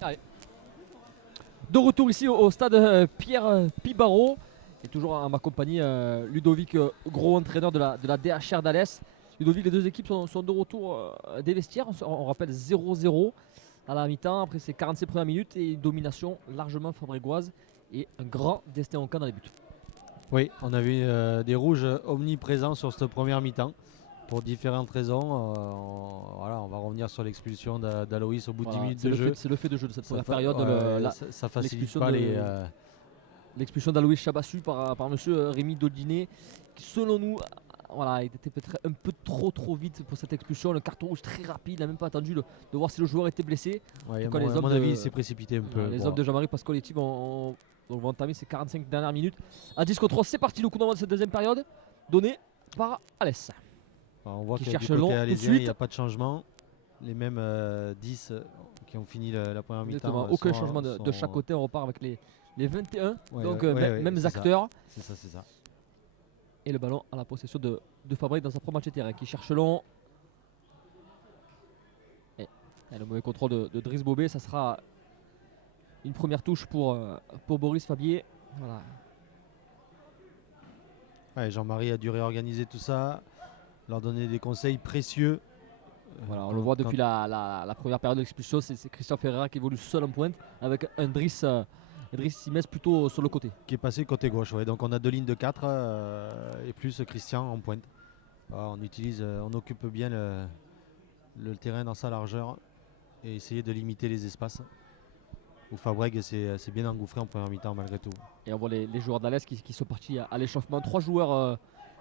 Allez. De retour ici au stade Pierre Pibaro. Et toujours en ma compagnie Ludovic Gros, entraîneur de la DHR d'Alès. Ludovic, les deux équipes sont de retour des vestiaires. On rappelle 0-0 à la mi-temps. Après ces 47 premières minutes et une domination largement fabricgoise et un grand destin en camp dans les buts. Oui, on a vu des rouges omniprésents sur cette première mi-temps pour différentes raisons. On va revenir sur l'expulsion d'Aloïs au bout de 10 minutes de jeu. C'est le fait de jeu de cette première période. Ça facilite pas l'expulsion d'Aloïs Chabassu par monsieur Rémi Dodiné, qui selon nous il était peut-être un peu trop vite pour cette expulsion. Le carton rouge très rapide, il n'a même pas attendu de voir si le joueur était blessé. À mon avis, il s'est précipité un peu. Les hommes de Jean-Marie Pascoletti vont entamer ces 45 dernières minutes. À 10 contre 3, c'est parti le coup d'envoi de cette deuxième période, donné par Alès. On voit qui que cherche du côté long alésien, tout de il n'y a pas de changement. Les mêmes 10 qui ont fini la première mi-temps. Aucun changement de chaque côté, on repart avec les 21. Mêmes c'est acteurs. C'est ça. Et le ballon à la possession de Fabrique dans sa première match terrain qui cherche long. Et le mauvais contrôle de Driss Bobé, ça sera une première touche pour Boris Fabier. Voilà. Jean-Marie a dû réorganiser tout ça, leur donner des conseils précieux. On le voit depuis la première période d'expulsion, c'est Christian Ferreira qui évolue seul en pointe avec un Driss Simès plutôt sur le côté. Qui est passé côté gauche, donc on a deux lignes de 4 et plus Christian en pointe. On occupe bien le terrain dans sa largeur et essayer de limiter les espaces. Où Fabreg s'est bien engouffré en première mi-temps malgré tout. Et on voit les joueurs d'Alès qui sont partis à l'échauffement. 3 joueurs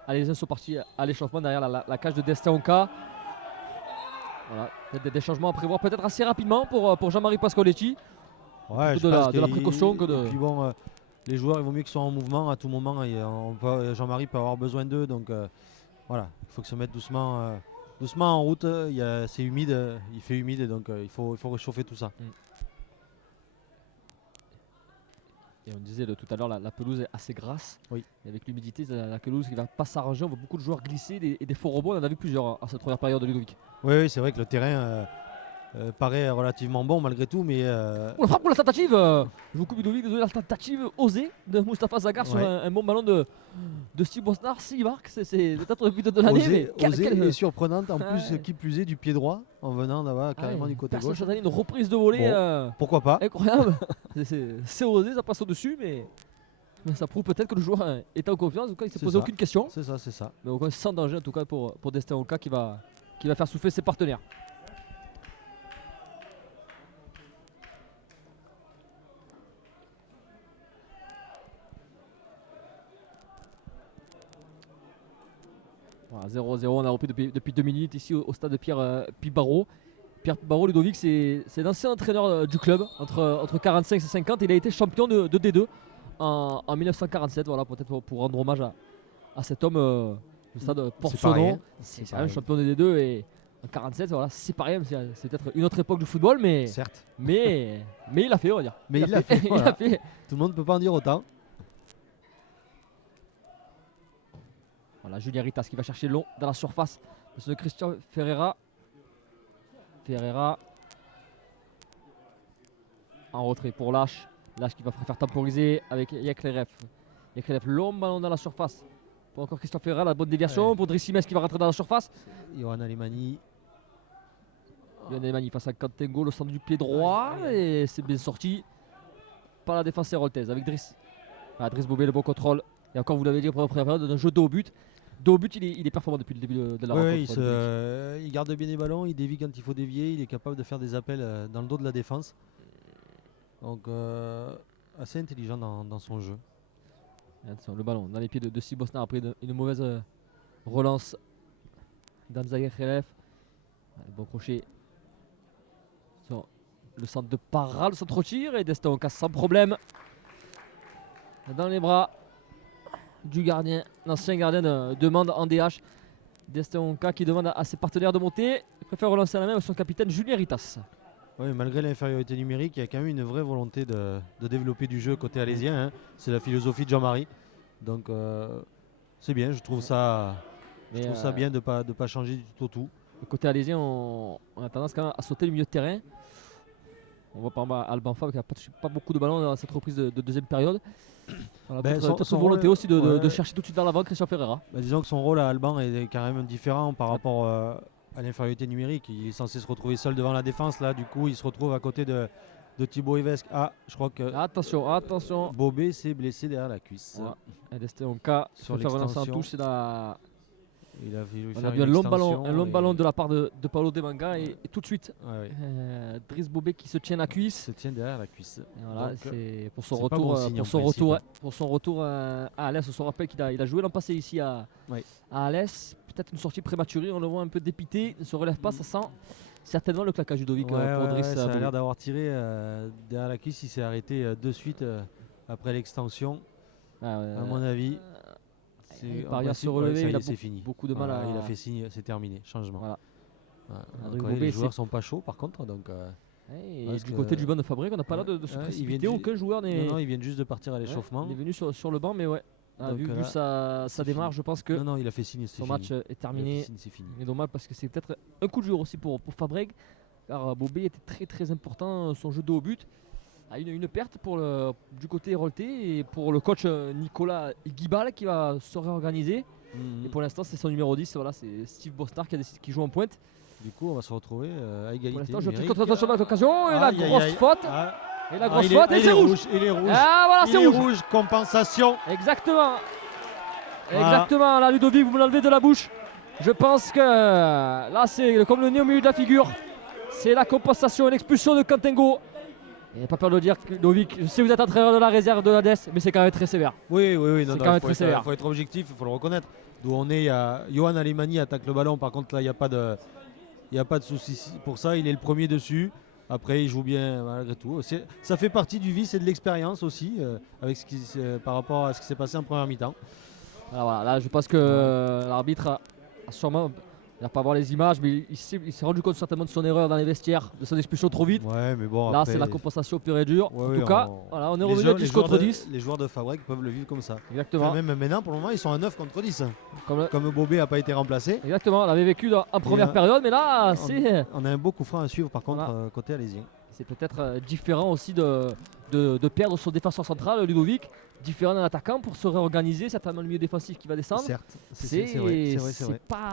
alésiens sont partis à l'échauffement derrière la cage de Destin Onka. Voilà, des changements à prévoir peut-être assez rapidement pour Jean-Marie Pascoletti. De la précaution que de. Et puis les joueurs, il vaut mieux qu'ils soient en mouvement à tout moment. Jean-Marie peut avoir besoin d'eux, donc il faut que se mettre doucement en route. C'est humide, il fait humide, donc il faut réchauffer tout ça. Et on disait tout à l'heure, la pelouse est assez grasse. Oui. Et avec l'humidité, la pelouse qui ne va pas s'arranger. On voit beaucoup de joueurs glisser et des faux rebonds. On en a vu plusieurs à cette première période de Ludovic. Oui, c'est vrai que le terrain paraît relativement bon malgré tout. Mais la frappe pour la tentative. Je vous coupe Ludovic, désolé, la tentative osée de Moustapha Zagar sur un bon ballon de Steve Bosnar. S'il marque, c'est peut-être le but de l'année. Osée et surprenante en plus, qui plus est du pied droit en venant là-bas carrément du côté gauche. Une reprise de volée. Pourquoi pas. Incroyable. c'est osé, ça passe au-dessus, mais ça prouve peut-être que le joueur est en confiance. En tout cas, il ne s'est posé aucune question. C'est ça. Mais au moins, sans danger en tout cas pour Destin Onka qui va faire souffler ses partenaires. Voilà, 0-0, on a repris depuis 2 minutes ici au stade de Pierre Pibaro. Pierre Pibaro, Ludovic, c'est l'ancien entraîneur du club, entre 45 et 50. Il a été champion de D2 en 1947, voilà, peut-être pour rendre hommage à cet homme. Le stade porte son nom. C'est un champion de D2 et en 47, voilà, c'est pas rien. C'est peut-être une autre époque du football, mais, certes. mais il l'a fait, on va dire. Mais il l'a fait. Il l'a fait. Tout le monde ne peut pas en dire autant. Voilà, Julien Ritas qui va chercher long dans la surface. C'est de Christian Ferreira. Ferreira en retrait pour Lâche. Lâche qui va préférer temporiser avec Yakleref. Yakleref, long ballon dans la surface. Pour encore Christian Ferreira, la bonne déviation. Pour Driss Simès qui va rentrer dans la surface. Yohan Alemani. Yohan Alemani face à Kantengo, le centre du pied droit. Et c'est bien sorti par la défense héroltaise avec Driss. Driss Bobé, le bon contrôle. Et encore, vous l'avez dit, pour la première période, d'un jeu dos au but. Dos au but, il est performant depuis le début de la rencontre. Il garde bien les ballons, il dévie quand il faut dévier, il est capable de faire des appels dans le dos de la défense. Donc assez intelligent dans son jeu. Attention, le ballon dans les pieds de Steve Bosnar après une mauvaise relance d'Amzaïr Khelef. Bon crochet. Le centre de Parra, le centre au tir et Destin Onka sans problème. Dans les bras du gardien, l'ancien gardien demande en DH. Destin Onka qui demande à ses partenaires de monter. Il préfère relancer à la main avec son capitaine Julien Ritas. Oui, malgré l'infériorité numérique, il y a quand même une vraie volonté de développer du jeu côté alésien. C'est la philosophie de Jean-Marie. Donc C'est bien, je trouve ça Mais, bien de pas changer du tout au tout. côté alésien, on a tendance quand même à sauter le milieu de terrain. On voit par exemple Alban Favre qui n'a pas beaucoup de ballons dans cette reprise de deuxième période. Voilà, Ben, peut-être son volonté rôle, aussi de ouais. chercher tout de suite vers l'avant Christian Ferreira. Bah, disons que son rôle à Alban est quand même différent par rapport à l'infériorité numérique. Il est censé se retrouver seul devant la défense. Là, du coup, il se retrouve à côté de Thibaut Ivesque. Ah, je crois que Attention. Bobé s'est blessé derrière la cuisse. Voilà. Et Destin en cas, Sur faire relancer en l'extension. touche, c'est la. Il a voulu On faire a vu une un long extension ballon et- de la part de Paolo Demanga et tout de suite Ouais, ouais. Driss Bobé qui se tient la Il cuisse. se tient derrière la cuisse. Et voilà, Donc, c'est pour son c'est pas retour, bon signe, en pour son retour à Alès. On se rappelle qu'il a joué l'an passé ici à Alès. Peut-être une sortie prématurée, on le voit un peu dépité, il ne se relève pas, ça sent certainement le claquage Ludovic pour Driss. ça a Bobé. l'air d'avoir tiré derrière la cuisse. Il s'est arrêté de suite après l'extension, à mon avis. il En parvient à se principe, relever, ça y il a est, c'est fini. beaucoup de mal à. Il a fait signe, c'est terminé, changement. Voilà. Donc, Bobé, les joueurs sont pas chauds par contre. Donc, Et parce du que- côté du banc de Fabrique, on n'a pas l'air de se ils précipiter. viennent Aucun joueur n'est. non, ils viennent juste de partir à l'échauffement. Il est venu sur le banc, mais ouais. Donc, Vu là, sa c'est démarche, fini. je pense que Non, il a fait signe, c'est son fini. match est Il a fait terminé. signe, c'est fini. Mais dommage parce que c'est peut-être un coup de jour aussi pour Fabreg, car Bobé était très important, son jeu de haut but. A une perte du côté Hérolté et pour le coach Nicolas Guibal qui va se réorganiser. Et pour l'instant, c'est son numéro 10, voilà, c'est Steve Bostard qui joue en pointe. Du coup, on va se retrouver à Pour égalité. l'instant, je numérique. tire contre l'occasion et la Aïe, aïe, grosse aïe. faute. Ah, Et la grosse il est- faute, et il c'est est rouge. Il est rouge. Ah voilà, Il c'est est rouge. rouge. Compensation. Exactement. Voilà. Exactement, là Ludovic, vous me l'enlevez de la bouche. Je pense que là c'est comme le nez au milieu de la figure. C'est la compensation, l'expulsion de Kantengo. Et pas peur de le dire, Ludovic, je sais que vous êtes entraîneur de la réserve de la DES, mais c'est quand même très sévère. Oui, C'est quand même très sévère. il faut être objectif, il faut le reconnaître. D'où on est, Johan Alemani attaque le ballon, par contre là il n'y a pas de souci pour ça, il est le premier dessus. Après il joue bien malgré tout. Ça fait partie du vice et de l'expérience aussi, avec par rapport à ce qui s'est passé en première mi-temps. Alors voilà, là je pense que l'arbitre a sûrement, il n'a pas voir les images, mais il s'est rendu compte certainement de son erreur dans les vestiaires, de son expulsion trop vite. Ouais, mais bon, Là après, c'est la compensation pure et dure. Ouais, En oui, tout cas, voilà, on est revenu à 10 contre 10. Les joueurs de Fabreg peuvent le vivre comme ça. Exactement. Enfin, même maintenant, pour le moment, ils sont à 9 contre 10. Comme Comme Bobé n'a pas été remplacé. Exactement, on l'avait vécu en première période, mais là On a un beau coup franc à suivre par contre Voilà. côté alésien. c'est peut-être différent aussi de perdre son défenseur central, Ludovic, différent d'un attaquant pour se réorganiser, certainement le milieu défensif qui va descendre. Certes, c'est vrai.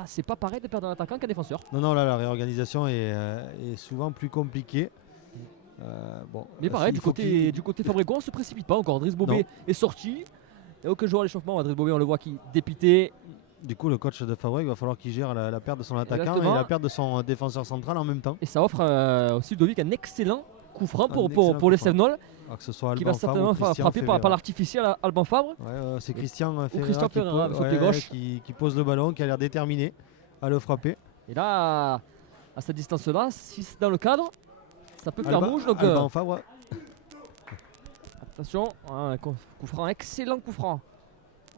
C'est pas pareil de perdre un attaquant qu'un défenseur. Non, là la réorganisation est souvent plus compliquée. Bon, Mais pareil, il du faut côté Fabricon, on ne se précipite pas encore. Driss Bobé est sorti. Il n'y a aucun joueur à l'échauffement. Driss Bobé, on le voit qui dépité. Du coup, le coach de Fabreg va falloir qu'il gère la perte de son attaquant Exactement. et la perte de son défenseur central en même temps. Et ça offre aussi Ludovic un excellent coup franc pour excellent les coup franc. Sevenols, Alors que ce soit qui Alban va Fabre certainement ou Christian frapper par Ferreira. l'artificiel Alban Fabre. Ouais, c'est Christian Ferreira, Christian Ferreira, qui, sur le côté gauche. qui pose le ballon, qui a l'air déterminé à le frapper. Et là, à cette distance-là, si c'est dans le cadre, ça peut faire mouche. Donc Alban Fabre. attention, un coup franc, excellent coup franc.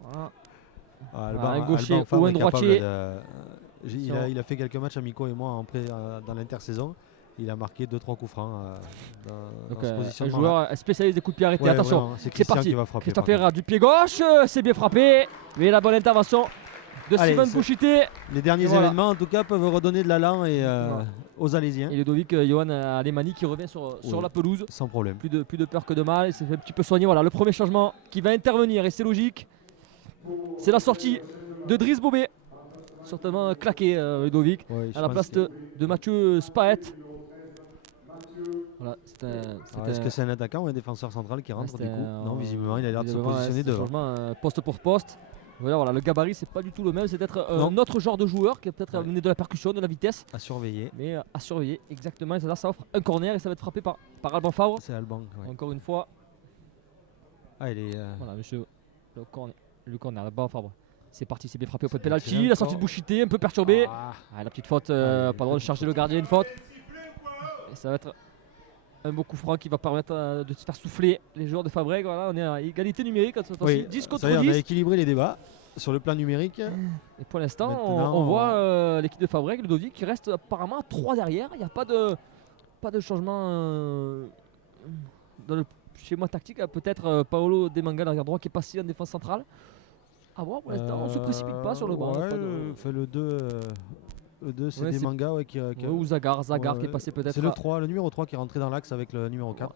Voilà. Alban, un gaucher Alban Fabre ou un est capable droitier. il a fait quelques matchs amicaux et moi dans l'intersaison. Il a marqué 2-3 coups francs dans ce Un positionnement. joueur spécialiste des coups de pied arrêtés. Attention, vraiment, c'est c'est Christian parti. qui va frapper. Christophe par contre. Ferreira du pied gauche, c'est bien frappé. Mais la bonne intervention de Allez, Simon c'est- Bouchité. Les derniers Et voilà. événements, en tout cas, peuvent redonner de l'allant aux Alésiens. Et Ludovic Johan Alemani qui revient sur la pelouse. Sans problème. Plus de peur que de mal. Il s'est fait un petit peu soigner. Voilà, le premier changement qui va intervenir et c'est logique. C'est la sortie de Driss Bobé. Certainement claqué Ludovic. Ouais, je À la pense place que- de Mathieu Spaet. Voilà, Alors, est-ce que c'est un attaquant ou un défenseur central qui rentre du coup Non, visiblement, il a l'air de se visiblement, positionner c'est un devant. changement, poste pour poste. Voilà, le gabarit c'est pas du tout le même, c'est peut-être Non. un autre genre de joueur qui a peut-être Ouais. amené de la percussion, de la vitesse, À surveiller. mais à surveiller exactement. Et ça offre un corner et ça va être frappé par Alban Favre. C'est Alban. Ouais. Encore une fois, Ah, il est. voilà monsieur, le corner, Alban Favre. C'est parti, c'est bien frappé au point de C'est penalty, excellent la sortie de Bouchité, un peu perturbée. Ah, La petite faute, Ouais, pas le droit de charger le gardien, une faute. Et ça va être un beau coup franc qui va permettre de se faire souffler les joueurs de Fabreg. Voilà, on est à égalité numérique cette fois-ci, oui, 10 contre ça y est, on 10. a équilibré les débats sur le plan numérique. Et pour l'instant, Maintenant, on voit l'équipe de Fabreg, Ludovic, qui reste apparemment à 3 derrière. Il n'y a pas de changement dans le schéma tactique. Peut-être Paolo Demanga, l'arrière droit, qui est passé en défense centrale. À voir pour l'instant, on se précipite pas sur le banc. Ouais, pas de- fait le 2, c'est Ouais, des c'est- mangas qui Ouais, ou Zagar qui ouais, est passé peut-être. c'est le 3, le numéro 3 qui est rentré dans l'axe avec le numéro 4.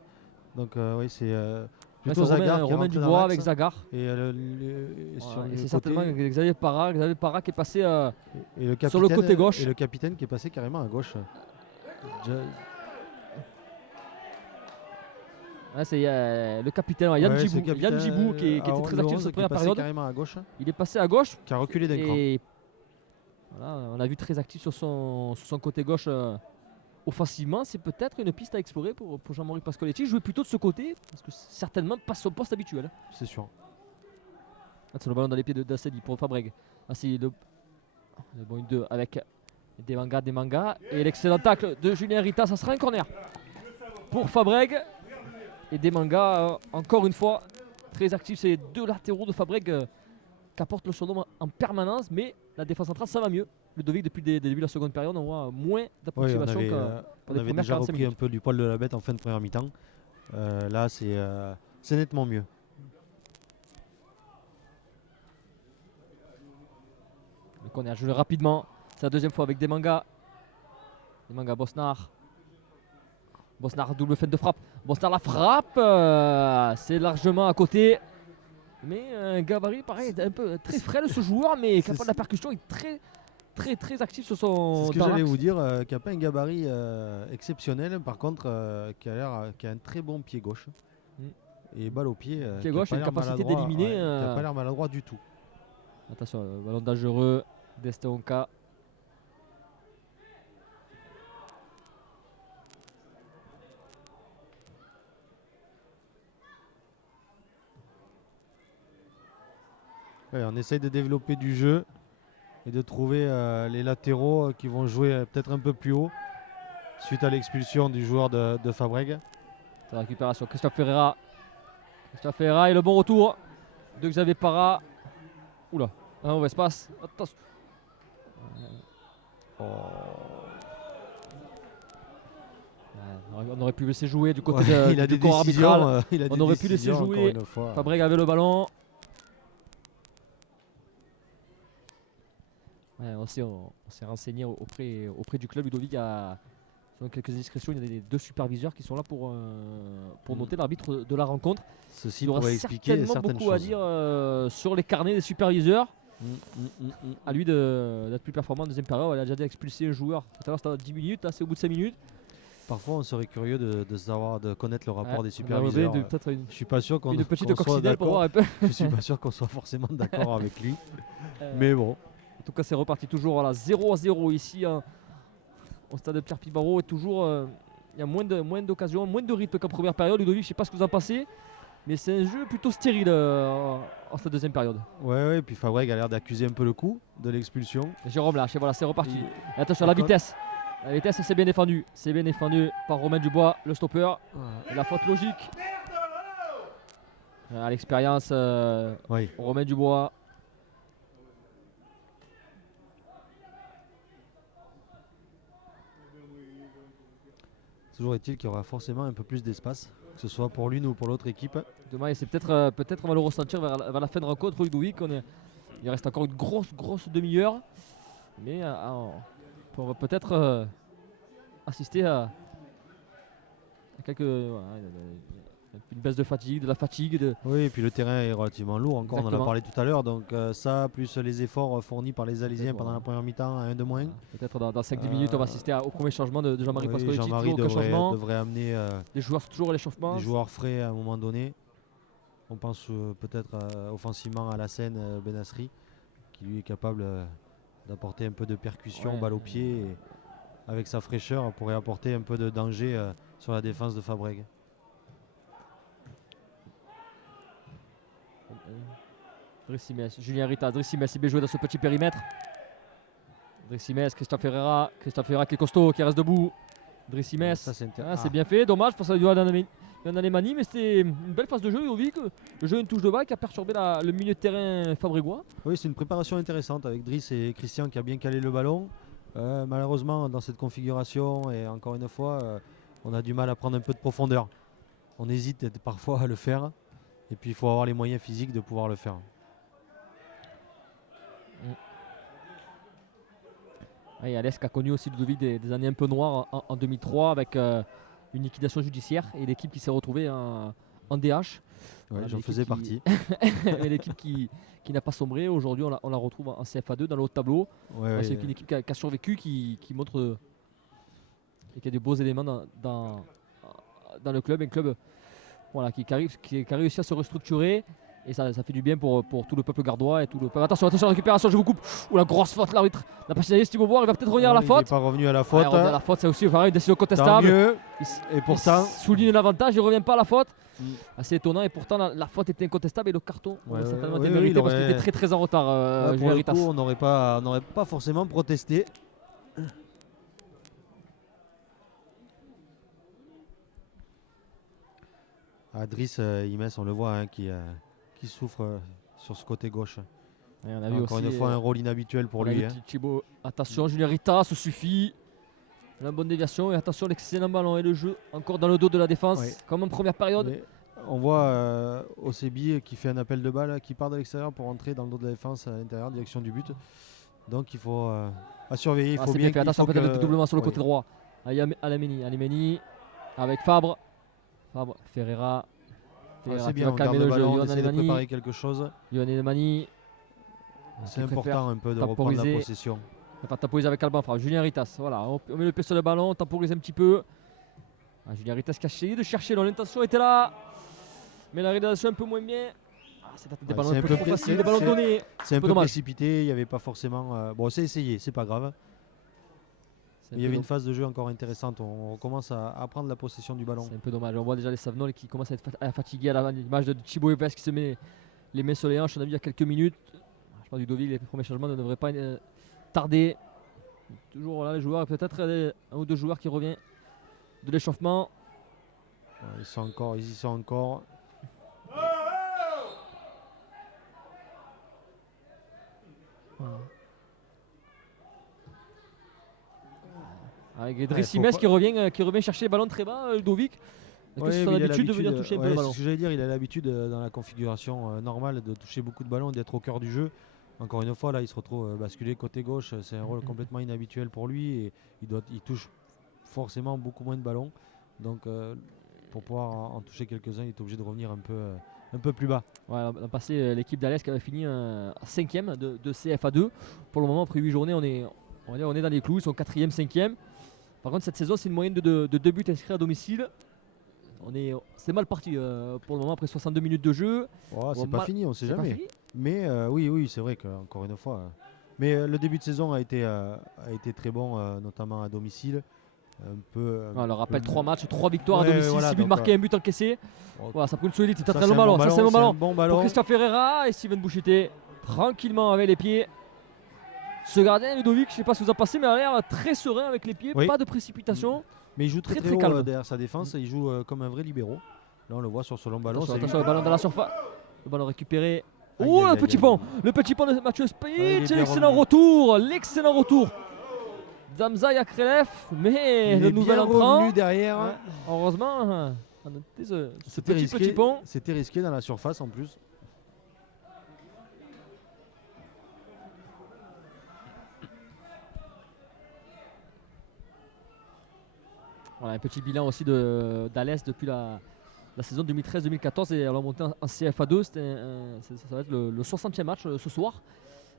Donc oui, c'est Ouais, plutôt c'est Zagar qui est Romain rentré dans Dubois l'axe. avec Zagar. Et, sur Et le c'est côté, certainement Xavier Parra qui est passé. et le sur le côté gauche. Et le capitaine qui est passé carrément à gauche. Ja- Ouais, c'est le capitaine Yann ouais, Djibou, ce capitaine, Yann Djibou qui était le très actif 11 sur cette qui est première passé période. carrément à gauche, Il est passé à gauche qui a reculé d'un cran. et voilà, on a vu très actif sur son côté gauche offensivement. C'est peut-être une piste à explorer pour Jean-Marie Pascoletti. Jouer plutôt de ce côté parce que c'est certainement pas son poste habituel. C'est sûr. Ah, c'est le ballon dans les pieds d'Assedi pour Fabreg. Ah, c'est le bon 1-2 avec des mangas et l'excellent tacle de Julien Rita. Ça sera un corner pour Fabreg. Et des mangas, encore une fois, très actifs. C'est les deux latéraux de Fabreg qui apportent le surnom en permanence. Mais la défense centrale, ça va mieux. Ludovic, depuis le début de la seconde période, on voit moins Oui, d'approximation on pour les avait premières déjà 45 repris un minutes. peu du poil de la bête en fin de première mi-temps. Là, c'est nettement mieux. Le corner joué rapidement. C'est la deuxième fois avec des mangas. Des mangas Bosnar. Bosnar, double fête de frappe. Bosnar la frappe. C'est largement à côté. Mais un gabarit, pareil, un peu très frêle ce joueur, mais capable de la percussion. Il est très actif sur son. C'est ce que dans j'allais l'axe. vous dire, qui n'a pas un gabarit exceptionnel, par contre, qui a un très bon pied gauche. Mm. Et balle au pied, Pied qui a gauche pas et une l'air capacité maladroit, d'éliminer, qui n'a pas l'air maladroit du tout. Attention, ballon dangereux d'Esteonka. Ouais, on essaye de développer du jeu et de trouver les latéraux qui vont jouer peut-être un peu plus haut suite à l'expulsion du joueur de Fabreg. C'est la récupération. Christophe Ferreira. Christophe Ferreira et le bon retour de Xavier Parra. Oula, un mauvais espace. Attention. Ouais, on aurait pu laisser jouer du côté Il a du des corps décisions, arbitral. il a On des aurait pu laisser décisions, jouer. encore une fois. Fabreg avait le ballon. Ouais, aussi, on s'est renseigné auprès du club. Ludovic a selon quelques indiscrétions. Il y a des deux superviseurs qui sont là pour noter l'arbitre de la rencontre. Ceci Il aura pourrait expliquer certainement certaines beaucoup choses. à dire sur les carnets des superviseurs. À lui d'être plus performant en deuxième période. Il a déjà expulsé un joueur. Tout à l'heure c'était à 10 minutes, là c'est au bout de 5 minutes. Parfois, on serait curieux de connaître le rapport des On superviseurs. aurait peut-être Je suis pas sûr qu'on une petite qu'on soit coccinelle pour voir d'accord. un peu. Je suis pas sûr qu'on soit forcément d'accord avec lui. Euh, Mais bon, En tout cas, c'est reparti toujours voilà, 0-0 ici au stade de Pierre Pibaro. Et toujours, il y a moins d'occasions, moins de rythme qu'en première période. Ludovic, je ne sais pas ce que vous en pensez, mais c'est un jeu plutôt stérile en cette deuxième période. ouais, puis Fabreg a l'air d'accuser un peu le coup de l'expulsion. Et Jérôme lâche, et voilà, c'est reparti. Et- Et attention à la vitesse. La vitesse, c'est bien défendu. C'est bien défendu par Romain Dubois, le stopper. Et la faute logique. À l'expérience, Oui. Romain Dubois. Toujours est-il qu'il y aura forcément un peu plus d'espace, que ce soit pour l'une ou pour l'autre équipe. Demain, et c'est peut-être on va le ressentir vers la fin de rencontre. Ludovic, il reste encore une grosse demi-heure. Mais on va peut-être assister à une baisse de fatigue, de la fatigue. Oui, et puis le terrain est relativement lourd encore, on en a Exactement. parlé tout à l'heure. Donc ça, plus les efforts fournis par les Alésiens Peut-être, pendant la première mi-temps, à un de moins. Peut-être dans 5-10 minutes, on va assister au premier changement de Jean-Marie Oui, Pascoletti. Jean-Marie Toujours aucun changement. devrait amener Les joueurs sont toujours à l'échauffement. des joueurs frais à un moment donné. On pense peut-être offensivement à la scène Benasri, qui lui est capable d'apporter un peu de percussion, Ouais. balle au pied. Et avec sa fraîcheur, pourrait apporter un peu de danger sur la défense de Fabreg. Drissimès, Julien Rita, Drissimès, il bien joué dans ce petit périmètre. Drissimès, Christophe Ferreira qui est costaud, qui reste debout. Drissimès, Ça, c'est c'est bien fait, dommage parce qu'il y en a les manies, mais c'était une belle phase de jeu. Ludovic, le jeu une touche de balle qui a perturbé le milieu de terrain fabrégois. Oui, c'est une préparation intéressante avec Driss et Christian qui a bien calé le ballon. Malheureusement, dans cette configuration, et encore une fois, on a du mal à prendre un peu de profondeur. On hésite parfois à le faire, et puis il faut avoir les moyens physiques de pouvoir le faire. Et Alès qui a connu aussi Ludovic des années un peu noires en 2003 avec une liquidation judiciaire et l'équipe qui s'est retrouvée en DH. Ouais, Voilà, j'en l'équipe faisais qui- partie. et l'équipe qui n'a pas sombré. Aujourd'hui, on la retrouve en CFA2 dans le haut de tableau. Ouais, ouais, C'est une équipe qui a survécu, qui montre et qui a des beaux éléments dans le club. Un club voilà, qui a réussi à se restructurer. Et ça fait du bien pour tout le peuple gardois et tout le peuple. Attention, la récupération, je vous coupe. Ouh, la grosse faute, l'arbitre n'a pas signalé Thibaut Boire, il va peut-être revenir à la Il faute. n'est pas revenu à la Ouais, faute. il revient à la faute, c'est aussi pareil, une décision Tant contestable. mieux. Il Et pourtant, souligne l'avantage, il ne revient pas à la faute. Mm. Assez étonnant, et pourtant la faute était incontestable et le carton Ouais, aurait certainement ouais, été ouais, mérité il parce qu'il aurait- était très très en retard. là, pour Julien le Ritas. coup, on n'aurait pas forcément protesté. Driss Imes, on le voit, hein, qui souffre sur ce côté gauche. Et on a vu Encore aussi, une fois, un rôle inhabituel pour on a lui. vu Hein. Thibaut. Attention, Julien Ritas, ça suffit. La bonne déviation et attention, l'excellent ballon et le jeu encore dans le dos de la défense, Ouais. comme en première période. Mais on voit Osebi qui fait un appel de balle, qui part de l'extérieur pour entrer dans le dos de la défense à l'intérieur, direction du but. Donc il faut à surveiller. Il Ah, faut c'est bien fait. Attention, il faut peut-être que- le doublement sur le ouais. côté droit. Alemeni avec Fabre. Ferreira. Ouais, Ferreira c'est qui bien, va on calmer garde le le jeu. ballon, on Yohan essaie de Alemani. préparer quelque chose. Yohan Alemani. C'est qui préfère important un peu de reprendre temporiser. la possession. Enfin, temporiser avec Alban Fabre. Julien Ritas. Voilà, on met le pied sur le ballon, on temporise un petit peu. Julien Ritas qui a essayé de chercher. L'intention était là. Mais la réalisation un peu moins bien. C'est des Ouais, ballons c'est un peu trop faciles, des ballons donnés. C'est un peu dommage. précipité, il n'y avait pas forcément. Bon, c'est essayé, c'est pas grave. C'est un Il y peu avait dom- une phase de jeu encore intéressante. On commence à prendre la possession du ballon. C'est un peu dommage. On voit déjà les Savenols qui commencent à être fatigués à l'image de Thibaut Eves qui se met les mains sur les hanches. On a vu il y a quelques minutes. Je pense que Ludovic, les premiers changements ne devraient pas tarder. Toujours là, les joueurs, peut-être un ou deux joueurs qui reviennent de l'échauffement. Ouais, ils y sont encore. Voilà. Avec Driss faut Simes pas- qui revient chercher les ballons très bas, Ludovic. Est-ce que Ouais, c'est son mais il a habitude de venir l'habitude, toucher un peu ouais, le c'est ballon? ce que j'allais dire, il a l'habitude dans la configuration normale de toucher beaucoup de ballons, d'être au cœur du jeu. Encore une fois, là, il se retrouve basculé côté gauche. C'est un rôle complètement inhabituel pour lui et il touche forcément beaucoup moins de ballons. Donc, pour pouvoir en toucher quelques-uns, il est obligé de revenir un peu plus bas. Ouais, l'an passé, l'équipe d'Alès qui avait fini 5ème de CFA2. Pour le moment, après 8 journées, on va dire, on est dans les clous. Ils sont 4ème, 5ème. Par contre, cette saison, c'est une moyenne de 2 buts inscrits à domicile. C'est mal parti pour le moment après 62 minutes de jeu. Oh, c'est Bon, pas fini, on sait C'est pas jamais. fini. Mais oui, c'est vrai qu'encore une fois. Mais le début de saison a été très bon, notamment à domicile. Un peu. On leur rappelle peu- 3 matchs, 3 victoires Ouais, à domicile, voilà, 6 buts donc, marqués, un but encaissé. Oh, Voilà, ça prend une solide. C'est ça, un très c'est bon un ballon. bon Ça, c'est un bon c'est un ballon. bon Pour ballon. Christian Ferreira et Steven Boucheté. Tranquillement avec les pieds. Ce gardien, Ludovic, je ne sais pas si vous en passez, mais il a l'air très serein avec les pieds. Oui. Pas de précipitation. Mais il joue très, Très, très très haut calme. derrière sa défense. Il joue comme un vrai libéro. Là, on le voit sur ce long ballon. Attention, c'est lui. attention, le ballon dans la surface. Le ballon récupéré. Aïe, Oh, aïe, le aïe, petit aïe. pont. Le petit pont de Mathieu il Spic. est bien L'excellent revenu. retour. L'excellent retour. Zamza Yakrelef. Mais Il le est nouvel bien entrant. revenu derrière. Ouais, heureusement, on a noté ce C'était petit pont. C'était risqué dans la surface en plus. Voilà, un petit bilan aussi d'Alès depuis la saison 2013-2014 et alors monté en CFA2. Ça va être le 60e match ce soir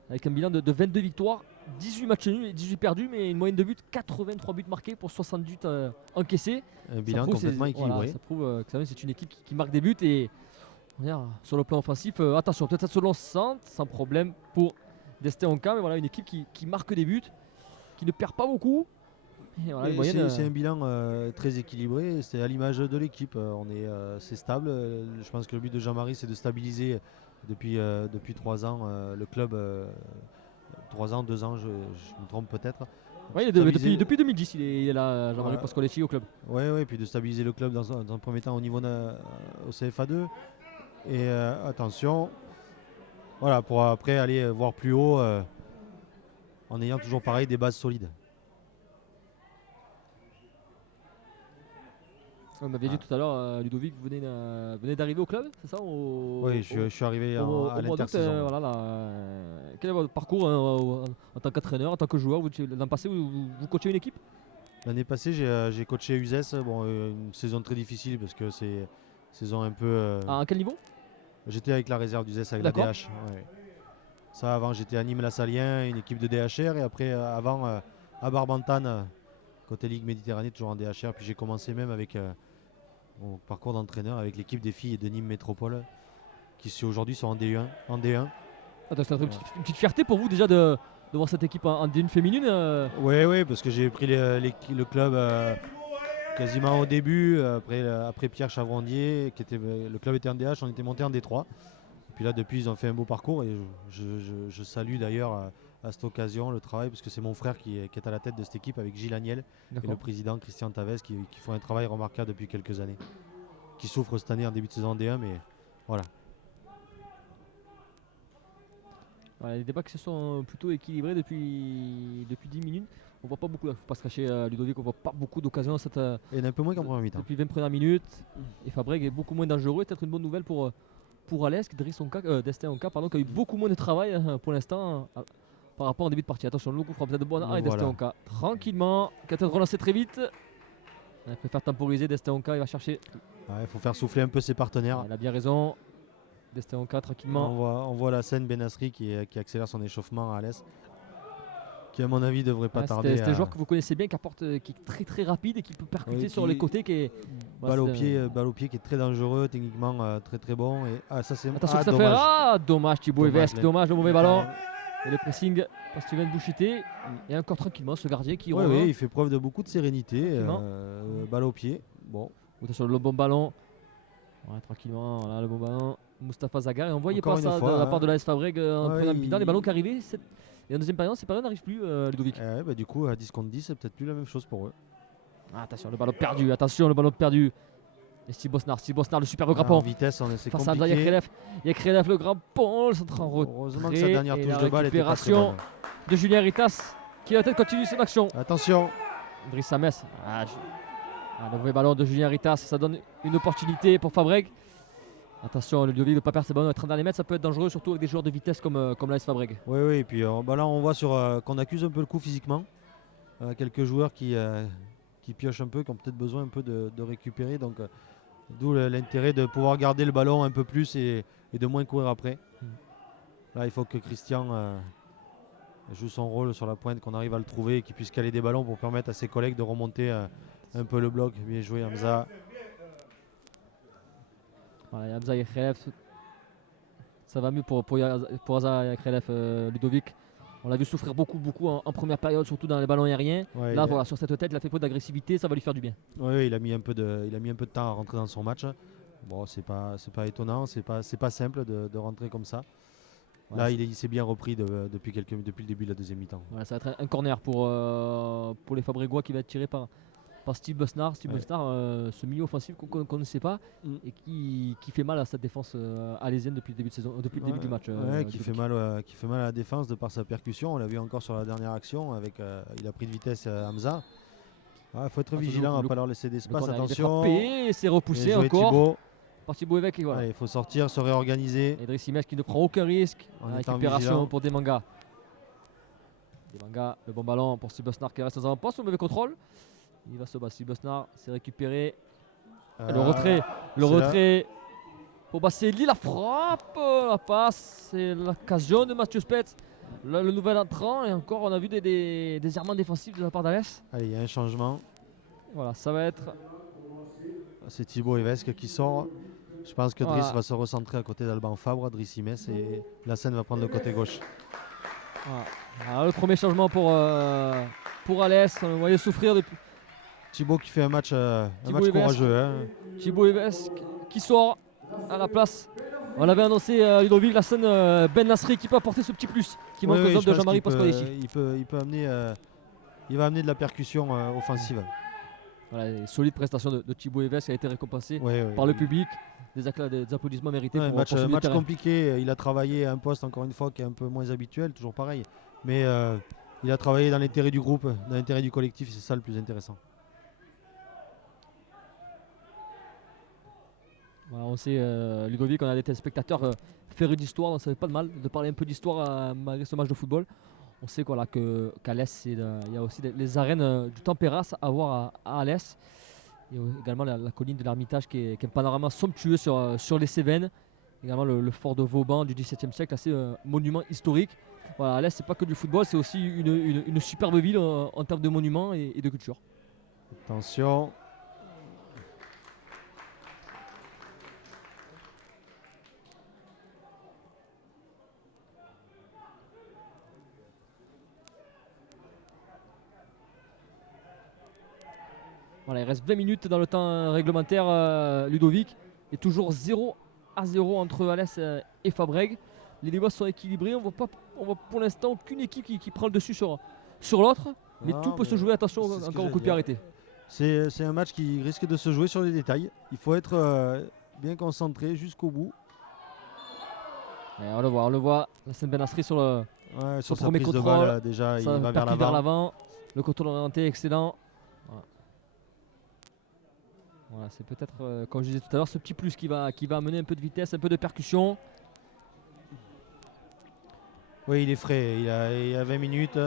avec un bilan de 22 victoires, 18 matchs nuls et 18 perdus, mais une moyenne de buts, 83 buts marqués pour 68 encaissés. Un bilan Ça prouve complètement équilibré. voilà, ça prouve que c'est une équipe qui marque des buts et on va dire, sur le plan offensif, attention, peut-être sur le centre, sans problème pour Destin Onka, mais voilà, une équipe qui marque des buts, qui ne perd pas beaucoup. Et voilà, une Et moyenne, c'est un bilan très équilibré, c'est à l'image de l'équipe. C'est stable. Je pense que le but de Jean-Marie, c'est de stabiliser depuis 3 ans le club. 3 ans, 2 ans, je me trompe peut-être. ouais, depuis 2010, il est là, Jean-Marie Ouais. Pascoletti au club. Oui, puis de stabiliser le club dans un premier temps au niveau au CFA2. Et attention, voilà, pour après aller voir plus haut en ayant toujours pareil des bases solides. Vous m'aviez dit tout à l'heure, Ludovic, vous venez d'arriver au club, c'est ça Oui, je suis arrivé à au mois d'août, l'intersaison. voilà, quel est votre parcours en tant qu'entraîneur, en tant que joueur? L'an passé, vous coachez une équipe? L'année passée, j'ai coaché Uzès. Bon, une saison très difficile parce que c'est une saison un peu. À quel niveau? J'étais avec la réserve d'Uzès, avec la D'accord. DH. Ouais. Ça, avant, j'étais à Nîmes-la-Salien, une équipe de DHR. Et après, avant, à Barbantane, côté Ligue Méditerranée, toujours en DHR. Puis j'ai commencé même avec mon parcours d'entraîneur avec l'équipe des filles de Nîmes Métropole, qui aujourd'hui sont en D1. Attends, c'est une petite fierté pour vous déjà de voir cette équipe en D1 féminine. Oui, parce que j'ai pris le club quasiment au début, après Pierre Chavrondier, le club était en DH, on était monté en D3. Puis là, depuis, ils ont fait un beau parcours et je salue d'ailleurs à cette occasion le travail, parce que c'est mon frère qui est à la tête de cette équipe avec Gilles Agnel et le président Christian Tavès qui font un travail remarquable depuis quelques années, qui souffrent cette année en début de saison D1, mais voilà. Voilà, les débats qui se sont plutôt équilibrés depuis 10 minutes. On voit pas beaucoup, il ne faut pas se cacher Ludovic, on voit pas beaucoup d'occasions Il y en a un peu moins qu'en première mi-temps. depuis 20 premières minutes. Et Fabreg est beaucoup moins dangereux, peut-être une bonne nouvelle pour Alès, Destin Onka, qui a eu beaucoup moins de travail pour l'instant par rapport au début de partie. Attention, le coup fera peut-être de bonne et Destin Onka tranquillement, qui a peut-être relancé très vite. Il préfère temporiser, Destin Onka, il va chercher. Il faut faire souffler un peu ses partenaires. Il a bien raison. Destin Onka tranquillement. On voit la scène Benasri qui accélère son échauffement à Alès, qui à mon avis devrait pas tarder. C'est un joueur que vous connaissez bien, qui est très très rapide et qui peut percuter sur les côtés. Balle au pied qui est très dangereux, techniquement très très bon. Et, ça, c'est attention que ça fait dommage Thibaut Evesque, dommage le mauvais ballon. Et le pressing par Steven Bouchité. Et encore tranquillement ce gardien qui revient. Oui, il fait preuve de beaucoup de sérénité. Balle au pied. Bon. Attention le bon ballon. Tranquillement, voilà, le bon ballon. Moustapha Zagar, et on voyait pas ça de la part de l'AS Fabreg en première mi-temps. Les ballons qui arrivaient, et en deuxième période, ces périodes n'arrivent plus, Ludovic. Du coup, à 10 contre 10, c'est peut-être plus la même chose pour eux. Attention, le ballon perdu. Et Steve Bosnar, le superbe grappon. En vitesse, c'est compliqué. Il y a Krelef, le grappon, le centre en retrait. Heureusement que sa dernière touche de balle était pas très bonne. De Julien Ritas, qui va peut-être continuer son action. Attention. Driss Sames. Le mauvais ballon de Julien Ritas, ça donne une opportunité pour Fabreg. Attention, le Ludovic ne pas perdre ses ballons, être dans les mètres, ça peut être dangereux, surtout avec des joueurs de vitesse comme l'AS Fabreg. Oui, et puis là on voit qu'on accuse un peu le coup physiquement. Quelques joueurs qui piochent un peu, qui ont peut-être besoin un peu de récupérer. Donc d'où l'intérêt de pouvoir garder le ballon un peu plus et de moins courir après. Là, il faut que Christian joue son rôle sur la pointe, qu'on arrive à le trouver et qu'il puisse caler des ballons pour permettre à ses collègues de remonter un peu le bloc. Bien joué Hamza. Voilà, Hamza Yakrelef, ça va mieux pour Hamza Yakrelef, Ludovic. On l'a vu souffrir beaucoup en première période, surtout dans les ballons aériens. Là, voilà, sur cette tête, il a fait peu d'agressivité, ça va lui faire du bien. Oui, il a mis un peu de temps à rentrer dans son match. Bon, c'est pas étonnant, c'est pas simple de rentrer comme ça. Là, il s'est bien repris depuis le début de la deuxième mi-temps. Voilà, ça va être un corner pour les Fabrégois qui va être tiré par Steve Bosnar. Bosnar, ce milieu offensif qu'on ne sait pas et qui fait mal à cette défense alésienne depuis le début de saison, depuis le début du match. Qui fait mal à la défense de par sa percussion. On l'a vu encore sur la dernière action. Il a pris de vitesse Hamza. Il faut être vigilant à ne pas leur laisser d'espace. Attention. Et c'est repoussé encore. Par Thibaut Évêque. Il faut sortir, se réorganiser. Et Driss Simes qui ne prend aucun risque. Récupération pour Demanga. Le bon ballon pour Steve Bosnar qui reste dans un poste. Au mauvais contrôle. Il va se battre. Steve Bosnar, c'est récupéré. Le retrait pour Basseli. La frappe. La passe. C'est l'occasion de Mathieu Spetz. Le nouvel entrant. Et encore, on a vu des errements défensifs de la part d'Alès. Allez, il y a un changement. Voilà, ça va être. C'est Thibaut Evesque qui sort. Je pense que Driss va se recentrer à côté d'Alban Fabre, Driss Simes, et la scène va prendre le côté gauche. Alors, le premier changement pour Alès. On le voyait souffrir depuis. Thibaut qui fait un match courageux. Thibaut Evesque qui sort à la place. On l'avait annoncé Ludovic, la scène Ben Nasri qui peut apporter ce petit plus qui manque aux hommes de Jean-Marie Pasqualechi. Il va amener de la percussion offensive. Voilà, solide prestation de Thibaut Evesque qui a été récompensée par le public. Des applaudissements mérités. Match compliqué. Il a travaillé à un poste, encore une fois, qui est un peu moins habituel, toujours pareil. Mais il a travaillé dans l'intérêt du groupe, dans l'intérêt du collectif, c'est ça le plus intéressant. Voilà, on sait, Ludovic, on a des téléspectateurs férus d'histoire, donc ça fait pas de mal de parler un peu d'histoire malgré ce match de football. On sait voilà, qu'à l'Est, il y a aussi les arènes du Tempéras à voir à Alès. Et également la colline de l'Ermitage qui est un panorama somptueux sur les Cévennes. Également le fort de Vauban du XVIIe siècle, assez monument historique. Voilà, Alès, c'est pas que du football, c'est aussi une superbe ville en termes de monuments et de culture. Attention. Voilà, il reste 20 minutes dans le temps réglementaire, Ludovic. Et toujours 0-0 entre Alès et Fabrègues. Les débats sont équilibrés. On voit pour l'instant aucune équipe qui prend le dessus sur l'autre. Mais Non, tout peut mais se jouer, attention, c'est ce que encore au j'allais coup de pied dire. arrêté. C'est un match qui risque de se jouer sur les détails. Il faut être bien concentré jusqu'au bout. Et on le voit. Hassan Benasri sur le Ouais, sur sa premier prise de contrôle, balle, déjà, il ça va vers percute vers l'avant. l'avant. Le contrôle orienté, excellent. Voilà, c'est peut-être, comme je disais tout à l'heure, ce petit plus qui va amener un peu de vitesse, un peu de percussion. Oui, il est frais. Il a 20 minutes.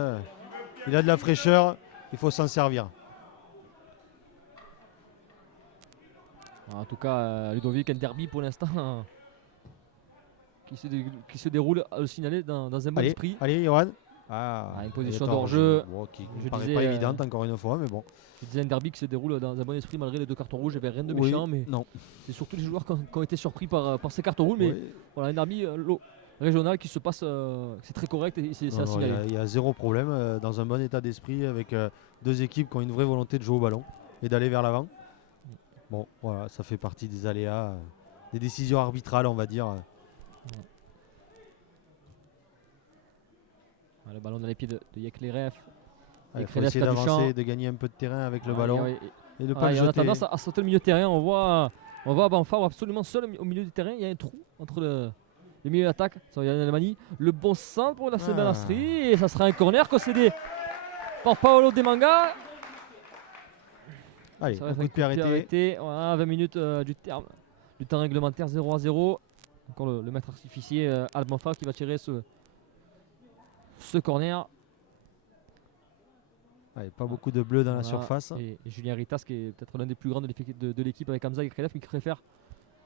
Il a de la fraîcheur. Il faut s'en servir. En tout cas, Ludovic, un derby pour l'instant qui se déroule, à le signaler, dans un bon esprit. Allez, Johan. Une position il est d'hors-jeu. Bon, qui Je ne paraît disais, pas évidente, encore une fois, mais bon. Je disais un derby qui se déroule dans un bon esprit malgré les 2 cartons rouges. Il n'y avait rien de Oui, méchant, mais non. c'est surtout les joueurs qui ont été surpris par ces cartons rouges. Mais Oui. voilà, un derby régional qui se passe, c'est très correct et c'est à signaler. Il y a zéro problème, dans un bon état d'esprit, avec 2 équipes qui ont une vraie volonté de jouer au ballon et d'aller vers l'avant. Bon, voilà, ça fait partie des aléas, des décisions arbitrales, on va dire. Le ballon dans les pieds de Yekleref. Il faut essayer d'avancer, de gagner un peu de terrain avec le ballon. Et de pas le on a jeter. tendance à sauter le milieu de terrain. On voit Banfa absolument seul au milieu du terrain. Il y a un trou entre le milieu d'attaque. Il y a Almani. Le bon centre pour la Benasri. Et ça sera un corner concédé par Paolo De Manga. Allez, Ça va être coup de pied arrêté. Voilà, 20 minutes du temps réglementaire, 0-0. Encore le maître artificier Alban Favre qui va tirer ce corner. Allez, pas beaucoup de bleu dans la surface. Et Julien Ritas qui est peut-être l'un des plus grands de l'équipe avec Hamza et Krelef, mais qui préfère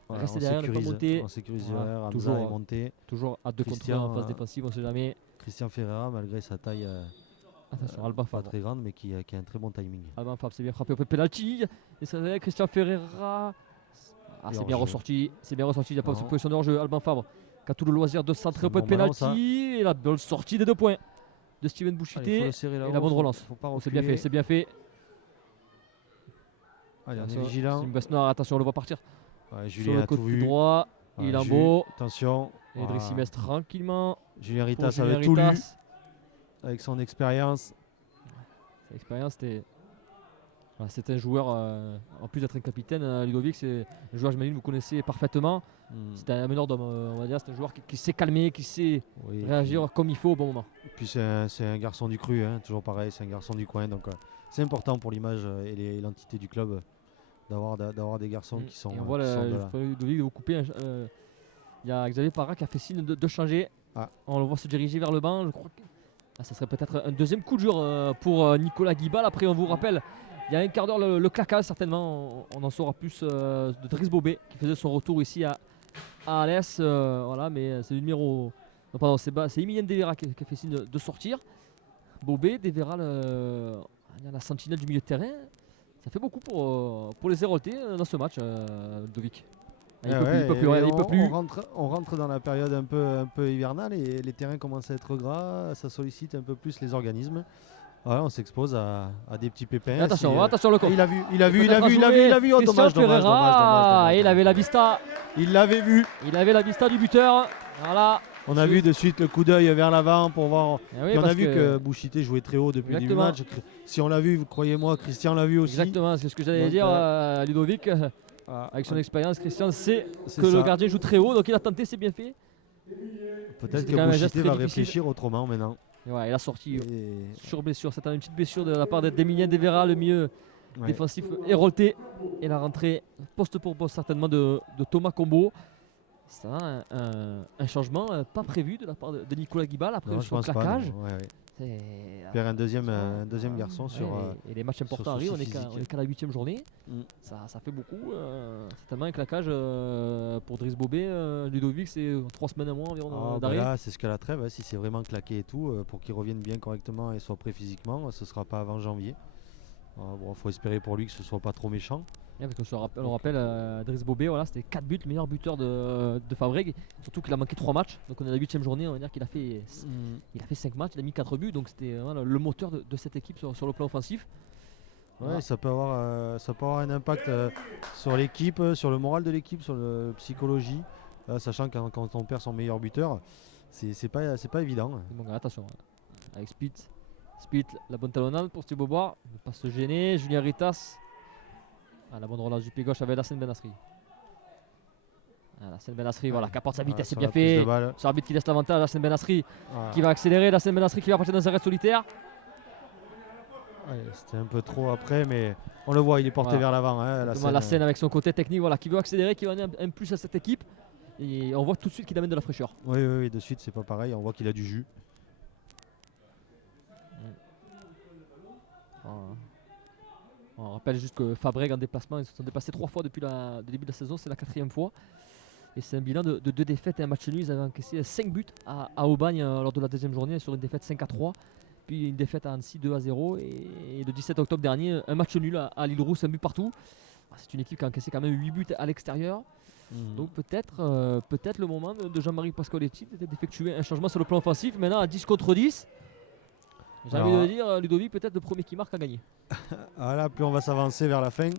rester on derrière, ne pas monter. On sécurise Voilà, Hamza est monté. Toujours à 2 contre 1 en phase défensive, on ne sait jamais. Christian Ferreira, malgré sa taille Attention, Alban pas Favre. très grande, mais qui a un très bon timing. Alban Favre s'est bien frappé au penalty. Et ça va, Christian Ferreira. C'est bien ressorti. C'est bien ressorti. Il n'y a pas de position de hors-jeu. Alban Favre qui a tout le loisir de centrer au point de penalty. Et la bonne sortie des 2 points de Steven Bouchité. Et la bonne relance. C'est bien fait. C'est bien fait. Allez, on est vigilant. Noir, attention, on le voit partir. Julien sur le côté droit. Il a beau. Attention. Et Idriss Simès tranquillement. Julien Ritas avait tout lu. Avec son expérience. L'expérience, c'est un joueur, en plus d'être un capitaine, Ludovic, c'est un joueur, j'imagine, vous connaissez parfaitement. C'est un meneur d'homme, on va dire. C'est un joueur qui sait calmer, qui sait réagir comme il faut au bon moment. Et puis c'est un garçon du cru, hein, toujours pareil, c'est un garçon du coin. Donc c'est important pour l'image et l'entité du club d'avoir des garçons qui sont. Et on voit Ludovic vous couper. Il y a Xavier Parra qui a fait signe de changer. On le voit se diriger vers le banc. Je crois que ça serait peut-être un deuxième coup dur pour Nicolas Guibal. Après, on vous rappelle, il y a un quart d'heure, le claquage, certainement. On en saura plus de Driss Bobé qui faisait son retour ici à Alès. Voilà, mais c'est le numéro. Non, pardon, c'est Emilien Devera qui a fait signe de sortir. Bobé, Devera, la sentinelle du milieu de terrain. Ça fait beaucoup pour les Héroltais dans ce match, Ludovic. Il peut plus. On rentre dans la période un peu hivernale et les terrains commencent à être gras, ça sollicite un peu plus les organismes. Voilà, on s'expose à des petits pépins. Attention le compte. Il a vu. Oh, dommage. Il avait la vista. Il l'avait vu. Il avait la vista du buteur. Voilà. On a vu de suite le coup d'œil vers l'avant pour voir. Oui, on a vu que Bouchité jouait très haut depuis le début du match. Si on l'a vu, croyez-moi, Christian l'a vu aussi. Exactement, c'est ce que j'allais dire, Ludovic. Avec son expérience, Christian sait que le gardien joue très haut, donc il a tenté, c'est bien fait. Peut-être que Bouchité va réfléchir autrement maintenant. Et il a sorti sur blessure. C'était une petite blessure de la part d'Emilien Devera, le milieu défensif Hérolté et la rentrée poste pour poste certainement de Thomas Combo. C'est un changement pas prévu de la part de Nicolas Guibal après Non, je son pense pas. claquage. Non. Ouais. C'est- Faire un deuxième garçon sur. et les matchs importants souci arrivent, on est physique. qu'à la 8e journée. Mm. Ça fait beaucoup. Certainement un claquage pour Driss Bobé. Ludovic, c'est 3 semaines à mois environ d'arrêt. Là, c'est jusqu'à la trêve. Si c'est vraiment claqué et tout, pour qu'il revienne bien correctement et soit prêt physiquement, ce ne sera pas avant janvier. Bon, faut espérer pour lui que ce soit pas trop méchant. Parce que on rappelle Driss Bobé, voilà, c'était 4 buts, le meilleur buteur de Fabreg. Surtout qu'il a manqué 3 matchs. Donc on est à la 8e journée, on va dire qu'il a fait 5 matchs, il a mis 4 buts. Donc c'était voilà, le moteur de cette équipe sur le plan offensif. Ouais, ça peut avoir un impact sur l'équipe, sur le moral de l'équipe, sur la psychologie. Sachant que quand on perd son meilleur buteur, c'est pas évident. Bon, attention, avec Spit, la bonne talonnade pour Steve Beaubois. Ne pas se gêner. Julien Ritas. La bonne relance du pied gauche avec Lassène Benasri. Lassène Benasri, voilà, qui apporte sa vitesse, c'est Sur bien la prise fait. de balle. C'est l'arbitre qui laisse l'avantage. Lassène Benasri Voilà. qui va accélérer. Lassène Benasri qui va partir dans un arrêt solitaire. Ouais, c'était un peu trop après, mais on le voit, il est porté vers l'avant. Lassène avec son côté technique, voilà, qui veut accélérer, qui va donner un plus à cette équipe. Et on voit tout de suite qu'il amène de la fraîcheur. Oui, de suite, c'est pas pareil. On voit qu'il a du jus. On rappelle juste que Fabreg en déplacement, ils se sont déplacés 3 fois depuis le début de la saison, c'est la 4e fois. Et c'est un bilan de 2 défaites et un match nul. Ils avaient encaissé 5 buts à Aubagne lors de la 2e journée sur une défaite 5-3. Puis une défaite à Annecy 2-0. Et le 17 octobre dernier, un match nul à Lille-Rousse, un but partout. C'est une équipe qui a encaissé quand même 8 buts à l'extérieur. Donc peut-être le moment de Jean-Marie Pascoletti d'effectuer un changement sur le plan offensif. Maintenant à 10 contre 10. J'ai envie de dire, Ludovic, peut-être le premier qui marque a gagné. Là, plus on va s'avancer vers la fin,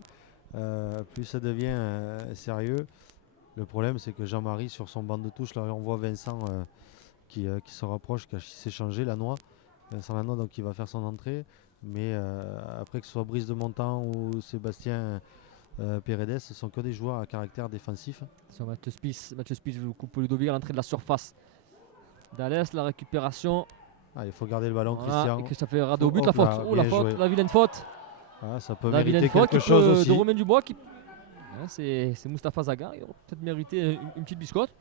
plus ça devient sérieux. Le problème, c'est que Jean-Marie, sur son banc de touche, là, on voit Vincent qui se rapproche, qui s'est changé, Lannoy. Vincent Lannoy, donc il va faire son entrée. Mais après, que ce soit Brice de Montant ou Sébastien Paredes, ce sont que des joueurs à caractère défensif. Sur Mathieu Spies, je vous coupe Ludovic à l'entrée de la surface. Dallès, la récupération. Il faut garder le ballon, Voilà, Christian. Christophe Herrado au but, la faute. Bien La faute, joué. la vilaine faute. Ça peut La mériter vilaine faute quelque chose aussi. de Romain Dubois qui. C'est Moustapha Zaga, il aurait peut-être mérité une petite biscotte.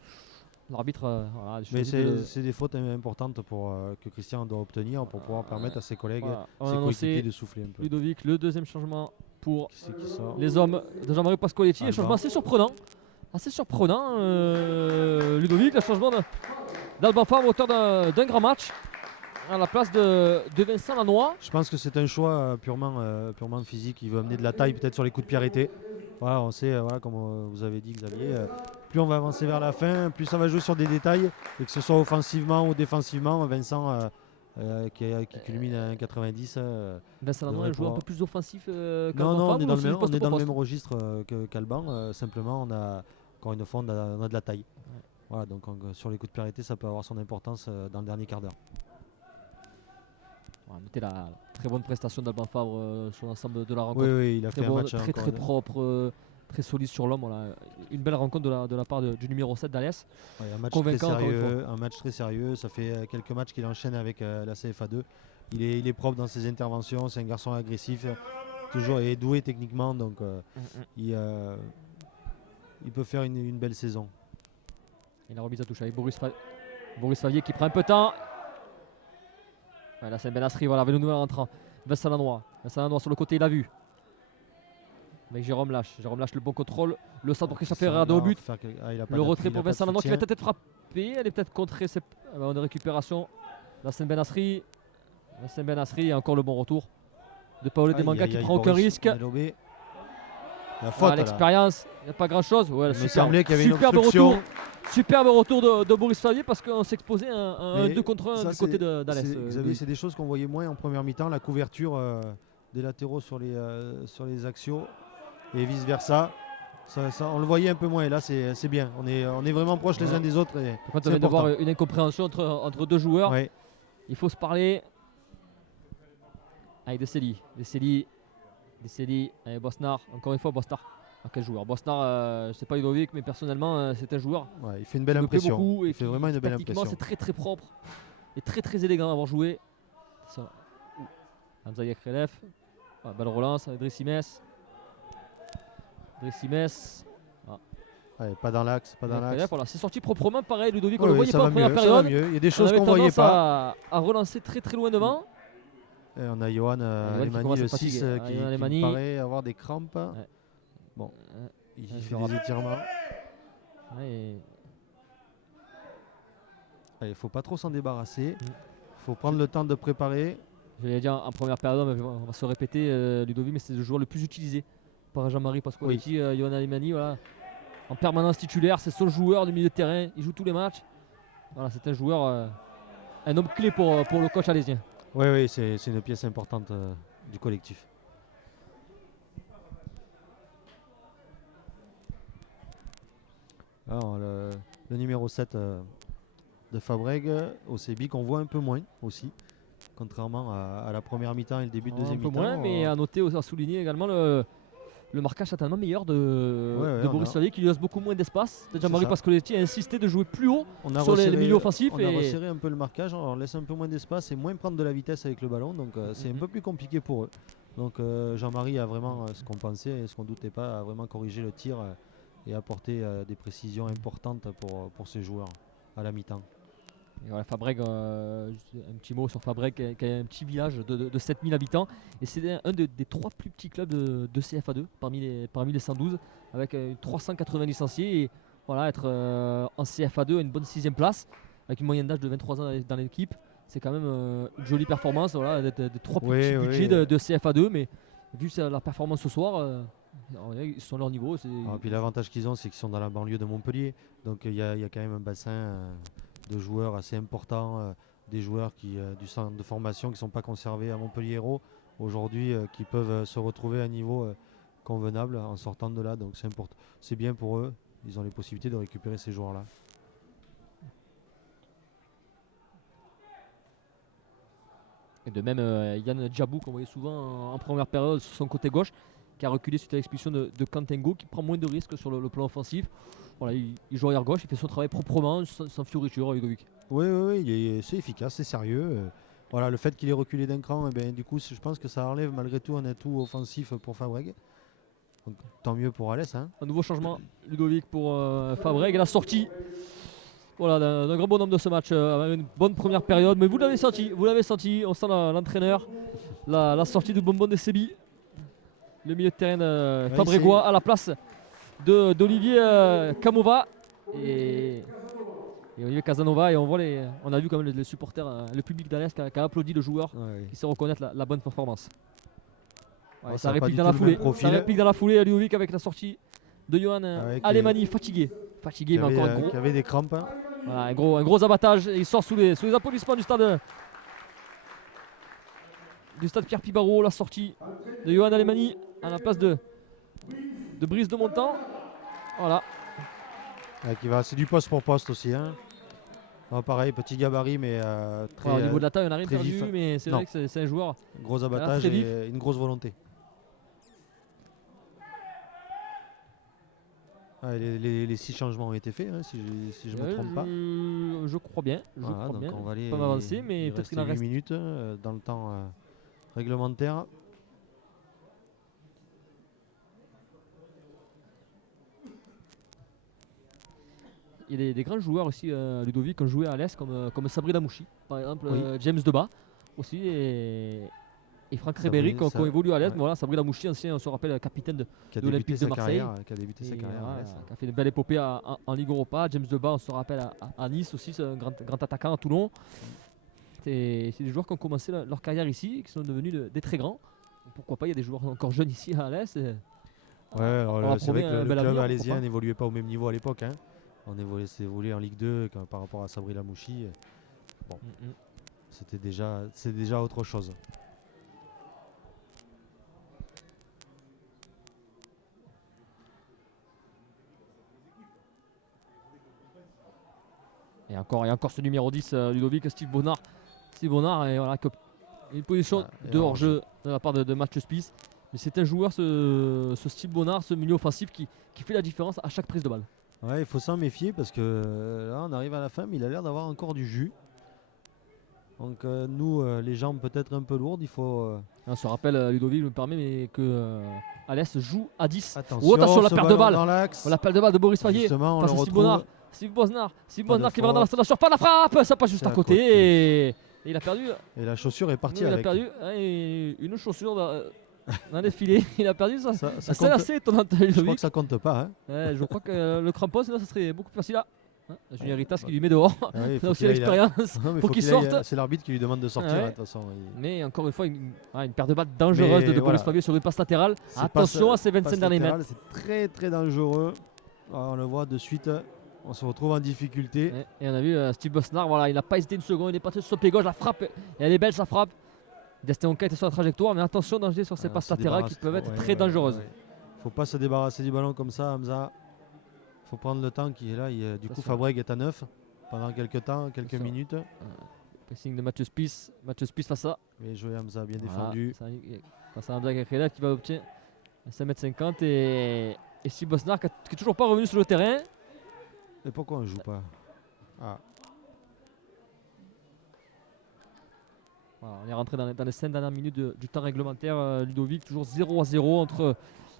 L'arbitre. Mais c'est des fautes importantes que Christian doit obtenir pour pouvoir permettre à ses collègues, ses coéquipiers de souffler un peu. Ludovic, le deuxième changement pour Qui sort les hommes de Jean-Marie Pascoletti. Un changement assez surprenant. Ludovic, le changement d'Alban Favre, auteur d'un grand match à la place de Vincent Lannoy. Je pense que c'est un choix purement physique. Il veut amener de la taille peut-être sur les coups de pied arrêtés. Voilà, on sait, comme vous avez dit Xavier, plus on va avancer vers la fin, plus ça va jouer sur des détails, et que ce soit offensivement ou défensivement. Vincent qui culmine à 1,90. Vincent Lannoy joue un peu plus offensif Non, on est dans le même registre qu'Alban. Simplement, encore une fois, on a de la taille. Ouais. Voilà, donc sur les coups de pied arrêtés, ça peut avoir son importance dans le dernier quart d'heure. On va noter la très bonne prestation d'Alban Favre sur l'ensemble de la rencontre. Oui, il a fait un match très propre, très solide sur l'homme. Voilà. Une belle rencontre de la part du numéro 7 d'Alès. Un match Convaincant, très sérieux. Ça fait quelques matchs qu'il enchaîne avec la CFA2. Il est propre dans ses interventions. C'est un garçon agressif, toujours et doué techniquement. Donc il peut faire une belle saison. Et la remise à touche avec Boris Favier qui prend un peu de temps. Là c'est Benasri, voilà, avec le nouvel entrant. Vincent Lannoy sur le côté, il a vu. Avec Jérôme Lâche, le bon contrôle. Le centre pour Christophe Herrado au but. Le retrait pour Vincent Lannoy qui va peut-être frapper. Elle est peut-être contrée. On a récupération. Vincent Benasri et encore le bon retour de Paolo Demanga qui prend aucun risque. La faute. L'expérience, il n'y a pas grand chose. Ouais, il me semblait qu'il y avait une obstruction. Superbe retour de Boris Favier parce qu'on s'exposait à un 2 contre 1 du côté d'Alès. Xavier, c'est des choses qu'on voyait moins en première mi-temps, la couverture des latéraux sur les axiaux et vice versa. On le voyait un peu moins et là c'est bien. On est vraiment proches les uns des autres. Quand on vient de voir une incompréhension entre deux joueurs, il faut se parler. Avec Desseli avec Bosnar, encore une fois Bosnar. Quel joueur Bosnar, je ne sais pas Ludovic, mais personnellement c'est un joueur. Il fait une belle impression. Il fait vraiment une belle impression. C'est très propre et très élégant à avoir joué. Hamza Yakrelef, Belle relance avec Dressimès. Ouais, pas dans l'axe, pas dans l'axe. Voilà, c'est sorti proprement, pareil, Ludovic, on Oui, le oui, voyait ça pas va en première mieux, ça va période. mieux. Il y a des On choses avait qu'on voyait tendance pas. à relancer très loin devant. Et on a Johan qui Alemani, commence à le fatiguer. 6, qui Johan me Alemani. paraît avoir des crampes. Bon, il je fait le des rappelle. étirements. Ouais, Il ne faut pas trop s'en débarrasser. Il faut prendre le temps de préparer. j'allais dire en première période, mais on va se répéter, Ludovic, mais c'est le joueur le plus utilisé par Jean-Marie Pasqualetti. Johan Alemani, voilà, en permanence titulaire, c'est le seul joueur du milieu de terrain, il joue tous les matchs. Voilà, c'est un joueur, un homme clé pour le coach alésien. Oui, c'est une pièce importante du collectif. Alors, le numéro 7 de Fabreg au CB qu'on voit un peu moins aussi, contrairement à la première mi-temps et le début de deuxième mi-temps. Un peu moins, mais à noter, à souligner également le marquage certainement meilleur de Boris Lallier qui lui laisse beaucoup moins d'espace. Jean-Marie Pasqualetti a insisté de jouer plus haut sur les milieux offensifs. On a resserré un peu le marquage, on laisse un peu moins d'espace et moins prendre de la vitesse avec le ballon, donc c'est un peu plus compliqué pour eux. Donc Jean-Marie a vraiment ce qu'on pensait et ce qu'on ne doutait pas, a vraiment corrigé le tir et apporté des précisions importantes pour ces joueurs à la mi-temps. Et voilà, Fabreg, un petit mot sur Fabreg qui a un petit village de 7000 habitants et c'est un des 3 plus petits clubs de CFA2 parmi les 112 avec 380 licenciés et voilà, être en CFA2 à une bonne 6ème place avec une moyenne d'âge de 23 ans dans l'équipe, c'est quand même une jolie performance, voilà, des 3 plus petits budgets de CFA2, mais vu la performance ce soir, ils sont à leur niveau. Puis l'avantage qu'ils ont, c'est qu'ils sont dans la banlieue de Montpellier, donc il y a quand même un bassin de joueurs assez importants, des joueurs du centre de formation qui ne sont pas conservés à Montpellier Hérault aujourd'hui, qui peuvent se retrouver à un niveau convenable en sortant de là, donc c'est bien pour eux, ils ont les possibilités de récupérer ces joueurs-là. Et de même Yann Djabou qu'on voyait souvent en première période sur son côté gauche, qui a reculé suite à l'expulsion de Kantengo, qui prend moins de risques sur le plan offensif. Voilà, il joue arrière gauche, il fait son travail proprement, sans fioriture, Ludovic. Oui, c'est efficace, c'est sérieux. Voilà, le fait qu'il ait reculé d'un cran, du coup, je pense que ça enlève malgré tout un atout offensif pour Fabreg. Donc, tant mieux pour Alès. Hein. Un nouveau changement, Ludovic, pour Fabreg. Et la sortie d'un grand bonhomme de ce match, une bonne première période. Mais vous l'avez senti, on sent l'entraîneur, la sortie de Bonbon de Sébi. Le milieu de terrain fabrégois à la place d'Olivier Camova et Olivier Casanova, et on a vu quand même les supporters, le public d'Alès qui a applaudi le joueur, qui sait reconnaître la bonne performance. Ça réplique dans la foulée, Ludovic, avec la sortie de Johan Alemani, fatigué mais encore qui avait des crampes. Hein. Voilà, un gros abattage, et il sort sous les applaudissements du stade Pierre Pibarot. La sortie de Johan Alemani à la place de Brice de Montant. Voilà. C'est du poste pour poste aussi. Hein. Pareil, petit gabarit, mais très. Au niveau de la taille, on n'a rien perdu, vif. mais c'est vrai que c'est un joueur. Gros abattage et une grosse volonté. Les 6 changements ont été faits, hein, si je ne me trompe pas. Je crois bien. On va aller pas m'avancer, mais peut-être qu'il en reste 8 minutes dans le temps réglementaire. Il y a des grands joueurs aussi, Ludovic, qui ont joué à l'Est, comme Sabri Damouchi, par exemple, James Debat aussi, et Franck Ribéry qui ont évolué à l'Est. Voilà, Sabri Damouchi, ancien, on se rappelle, capitaine de l'Olympique de Marseille, qui a débuté sa carrière à l'Est. Qui a fait une belle épopée en Ligue Europa. James Debat, on se rappelle, à Nice aussi, c'est un grand attaquant à Toulon. C'est des joueurs qui ont commencé leur carrière ici, qui sont devenus des très grands. Pourquoi pas, il y a des joueurs encore jeunes ici à l'Est. C'est vrai que le club alésien n'évoluait pas au même niveau à l'époque. Hein. On évoluait en Ligue 2 par rapport à Sabri Damouchi. Bon, c'est déjà autre chose. Et encore ce numéro 10, Ludovic, Steve Bonnard. Et voilà, une position de hors-jeu de la part de Mathieu Spies. Mais c'est un joueur, ce Steve Bonnard, ce milieu offensif qui fait la différence à chaque prise de balle. Ouais, il faut s'en méfier parce que là on arrive à la fin, mais il a l'air d'avoir encore du jus. Donc nous, les jambes peut-être un peu lourdes, il faut... On se rappelle, Ludovic, je me permets, mais que Alès joue à 10. Attention, Oh, attention, la ce perte de ballon balle. dans l'axe. La perte de balle de Boris Faguet. Justement, on le Face à Steve retrouve. Bonnard. Steve Bosnar. Steve Pas de Bosnar qui va dans la faute. salle de surf. La frappe. Ça passe juste C'est à à côté. côté. Et il a perdu. Et la chaussure est partie Il a avec. perdu une chaussure dans les filets. Il a perdu ça. Ça C'est compte- assez étonnant, Je crois Ludovic. que ça compte pas. Hein. Ouais, je crois que le crampon, sinon, ça serait beaucoup plus facile là. Julien Ritas qui lui met dehors. Ah oui, il Il faut a aussi qu'il aille là. l'expérience. Non, mais Faut qu'il sorte. C'est l'arbitre qui lui demande de sortir, Ouais. hein, de toute façon. Mais encore une fois, une paire de balles dangereuse de Mais Boris voilà. Faguet sur une passe latérale. C'est Attention passe- à ces 25 passe derniers mètres. latérale, c'est très très dangereux. On le voit de suite. On se retrouve en difficulté. Ouais, et on a vu Steve Bosnar, voilà, il n'a pas hésité une seconde, il est parti sur son pied gauche, la frappe, et elle est belle sa frappe. Destin Onka était sur la trajectoire, mais attention danger sur ces Ah, passes se latérales qui débarrasse- peuvent être ouais, très ouais, dangereuses. ouais. Faut pas se débarrasser du ballon comme ça, Hamza. Faut prendre le temps qui est là. Du coup, Attention. Fabreg est à 9 pendant quelques temps, quelques Attention. minutes. Pressing de Mathieu Spies, Mathieu Spies face à. Bien joué, Hamza, bien Voilà, défendu. ça, face à Hamza Gakrela qui va obtenir 5m50 et Steve Bosnar qui est toujours pas revenu sur le terrain. Et pourquoi on joue pas? Voilà, on est rentré dans les 5 dernières minutes du temps réglementaire. Ludovic, toujours 0-0 entre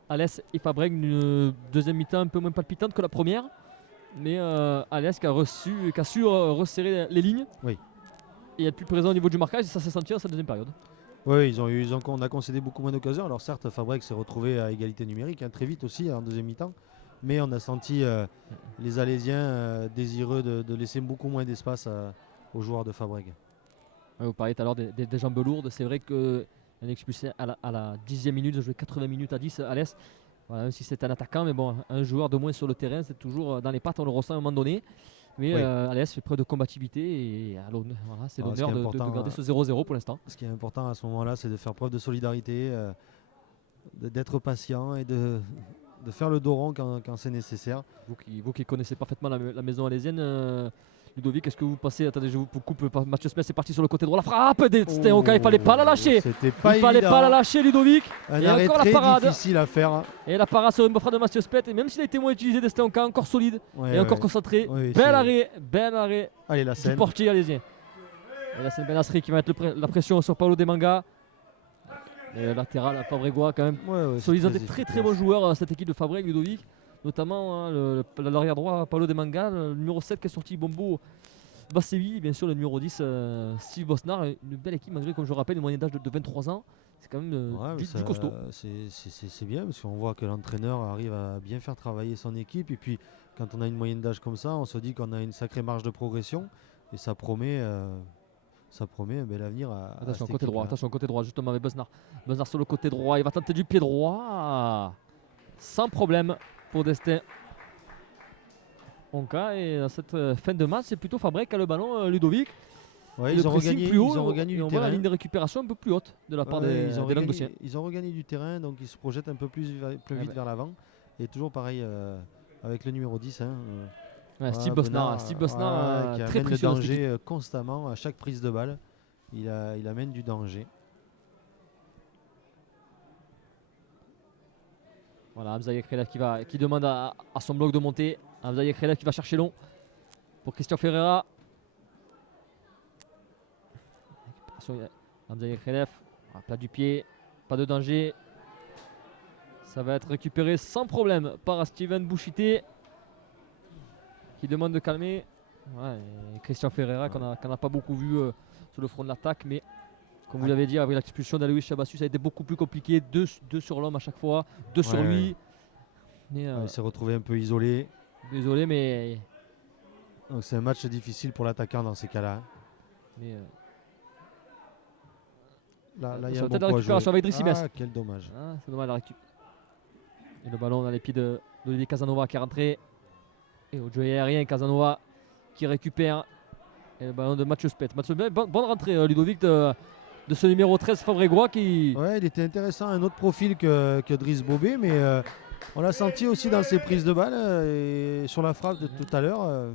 Alès et Fabreg. Une deuxième mi-temps un peu moins palpitante que la première. Mais Alès qui a su resserrer les lignes. Oui. Et être plus présent au niveau du marquage. Et ça s'est senti dans cette deuxième période. Oui, on a concédé beaucoup moins d'occasions. Alors certes, Fabreg s'est retrouvé à égalité numérique très vite aussi en deuxième mi-temps. Mais on a senti les Alésiens désireux de laisser beaucoup moins d'espace aux joueurs de Fabreg. Ouais, vous parliez tout à l'heure des jambes lourdes. C'est vrai qu'on est expulsé à la 10e minute. De jouer 80 minutes à 10 à l'Est. Voilà, même si c'est un attaquant, mais bon, un joueur de moins sur le terrain, c'est toujours dans les pattes, on le ressent à un moment donné. Mais Oui. Alès fait preuve de combativité et voilà, c'est Alors, ce l'honneur qui est de important, garder ce 0-0 pour l'instant. Ce qui est important à ce moment-là, c'est de faire preuve de solidarité, d'être patient et de faire le dos rond quand c'est nécessaire. Vous qui connaissez parfaitement la maison alésienne, Ludovic, est-ce que vous passez? Attendez, je vous coupe. Mathieu Smith est parti sur le côté droit. La frappe d'Esteonka, il fallait pas la lâcher. C'était Il pas fallait évident. pas la lâcher, Ludovic. Un Et arrêt encore la très parade. difficile à faire. Et la parade sur une frappe de Mathieu Spett. Et même s'il a été moins utilisé, d'Esteonka, encore solide Ouais, et encore ouais. concentré. Oui, Bel c'est- arrêt Allez, la du scène. portier alésien. Et là, c'est Benasri qui va mettre la pression sur Paulo Demanga. Et le latéral à Fabregois, quand même. Ouais, ouais, So, ils ont c'est des très efficace. bons joueurs, cette équipe de Fabreg, Ludovic. Notamment l'arrière droit, Paulo Demanga. Le numéro 7 qui est sorti, Bombo Bassevi. Bien sûr, le numéro 10, Steve Bosnar. Une belle équipe, malgré, comme je le rappelle, une moyenne d'âge de 23 ans. C'est quand même Ouais, mais du costaud. C'est bien parce qu'on voit que l'entraîneur arrive à bien faire travailler son équipe. Et puis, quand on a une moyenne d'âge comme ça, on se dit qu'on a une sacrée marge de progression. Et ça promet un bel avenir à Attention, cette côté droit, équipe-là. attention, côté droit, justement avec Bosnar. Bosnar sur le côté droit, il va tenter du pied droit. Sans problème pour Destin Onka. Et dans cette fin de match, c'est plutôt Fabreg qui a le ballon, Ludovic. Ouais, Et ils le ont pressing regagné, plus haut, ils ont regagné et du on voit la terrain. ligne de récupération un peu plus haute de la part Ouais, des ils ont Languedociens. regagné du terrain, donc ils se projettent un peu plus vite bah. vers l'avant. Et toujours pareil avec le numéro 10. Hein, Ouais, voilà, Steve Bosnar, Bernard, Steve Bosnar, voilà, qui très amène le précieux dans cette danger constamment à chaque prise de balle. Il amène du danger. Voilà, Hamza Yekrela qui demande à son bloc de monter. Hamza Yekrela qui va chercher long pour Christian Ferreira. Récupération, Hamza Yekrela, plat du pied, pas de danger. Ça va être récupéré sans problème par Steven Bouchité qui demande de calmer. Ouais, et Christian Ferreira qu'on n'a pas beaucoup vu sur le front de l'attaque, mais comme vous l'avez dit, avec l'expulsion d'Aloïs Chabassu, ça a été beaucoup plus compliqué. Deux sur l'homme à chaque fois, deux sur Ouais, lui. Mais Il s'est retrouvé un peu isolé. désolé, mais, Donc c'est un match difficile pour l'attaquant dans ces cas-là. Hein. mais Là, il y sur a la un tête bon de coup à récupération jouer. avec Idriss Ibes. Ah, quel dommage. C'est dommage la récup. Et le ballon dans les pieds d'Olivier Casanova qui est rentré. Et au jeu aérien, Casanova qui récupère. Et le ballon de Mathieu Spett. Mathieu Spett, bonne rentrée, Ludovic, de ce numéro 13 Fabregois qui. Ouais, il était intéressant, un autre profil que Driss Bobé, mais on l'a senti aussi dans ses prises de balles et sur la frappe de tout à l'heure.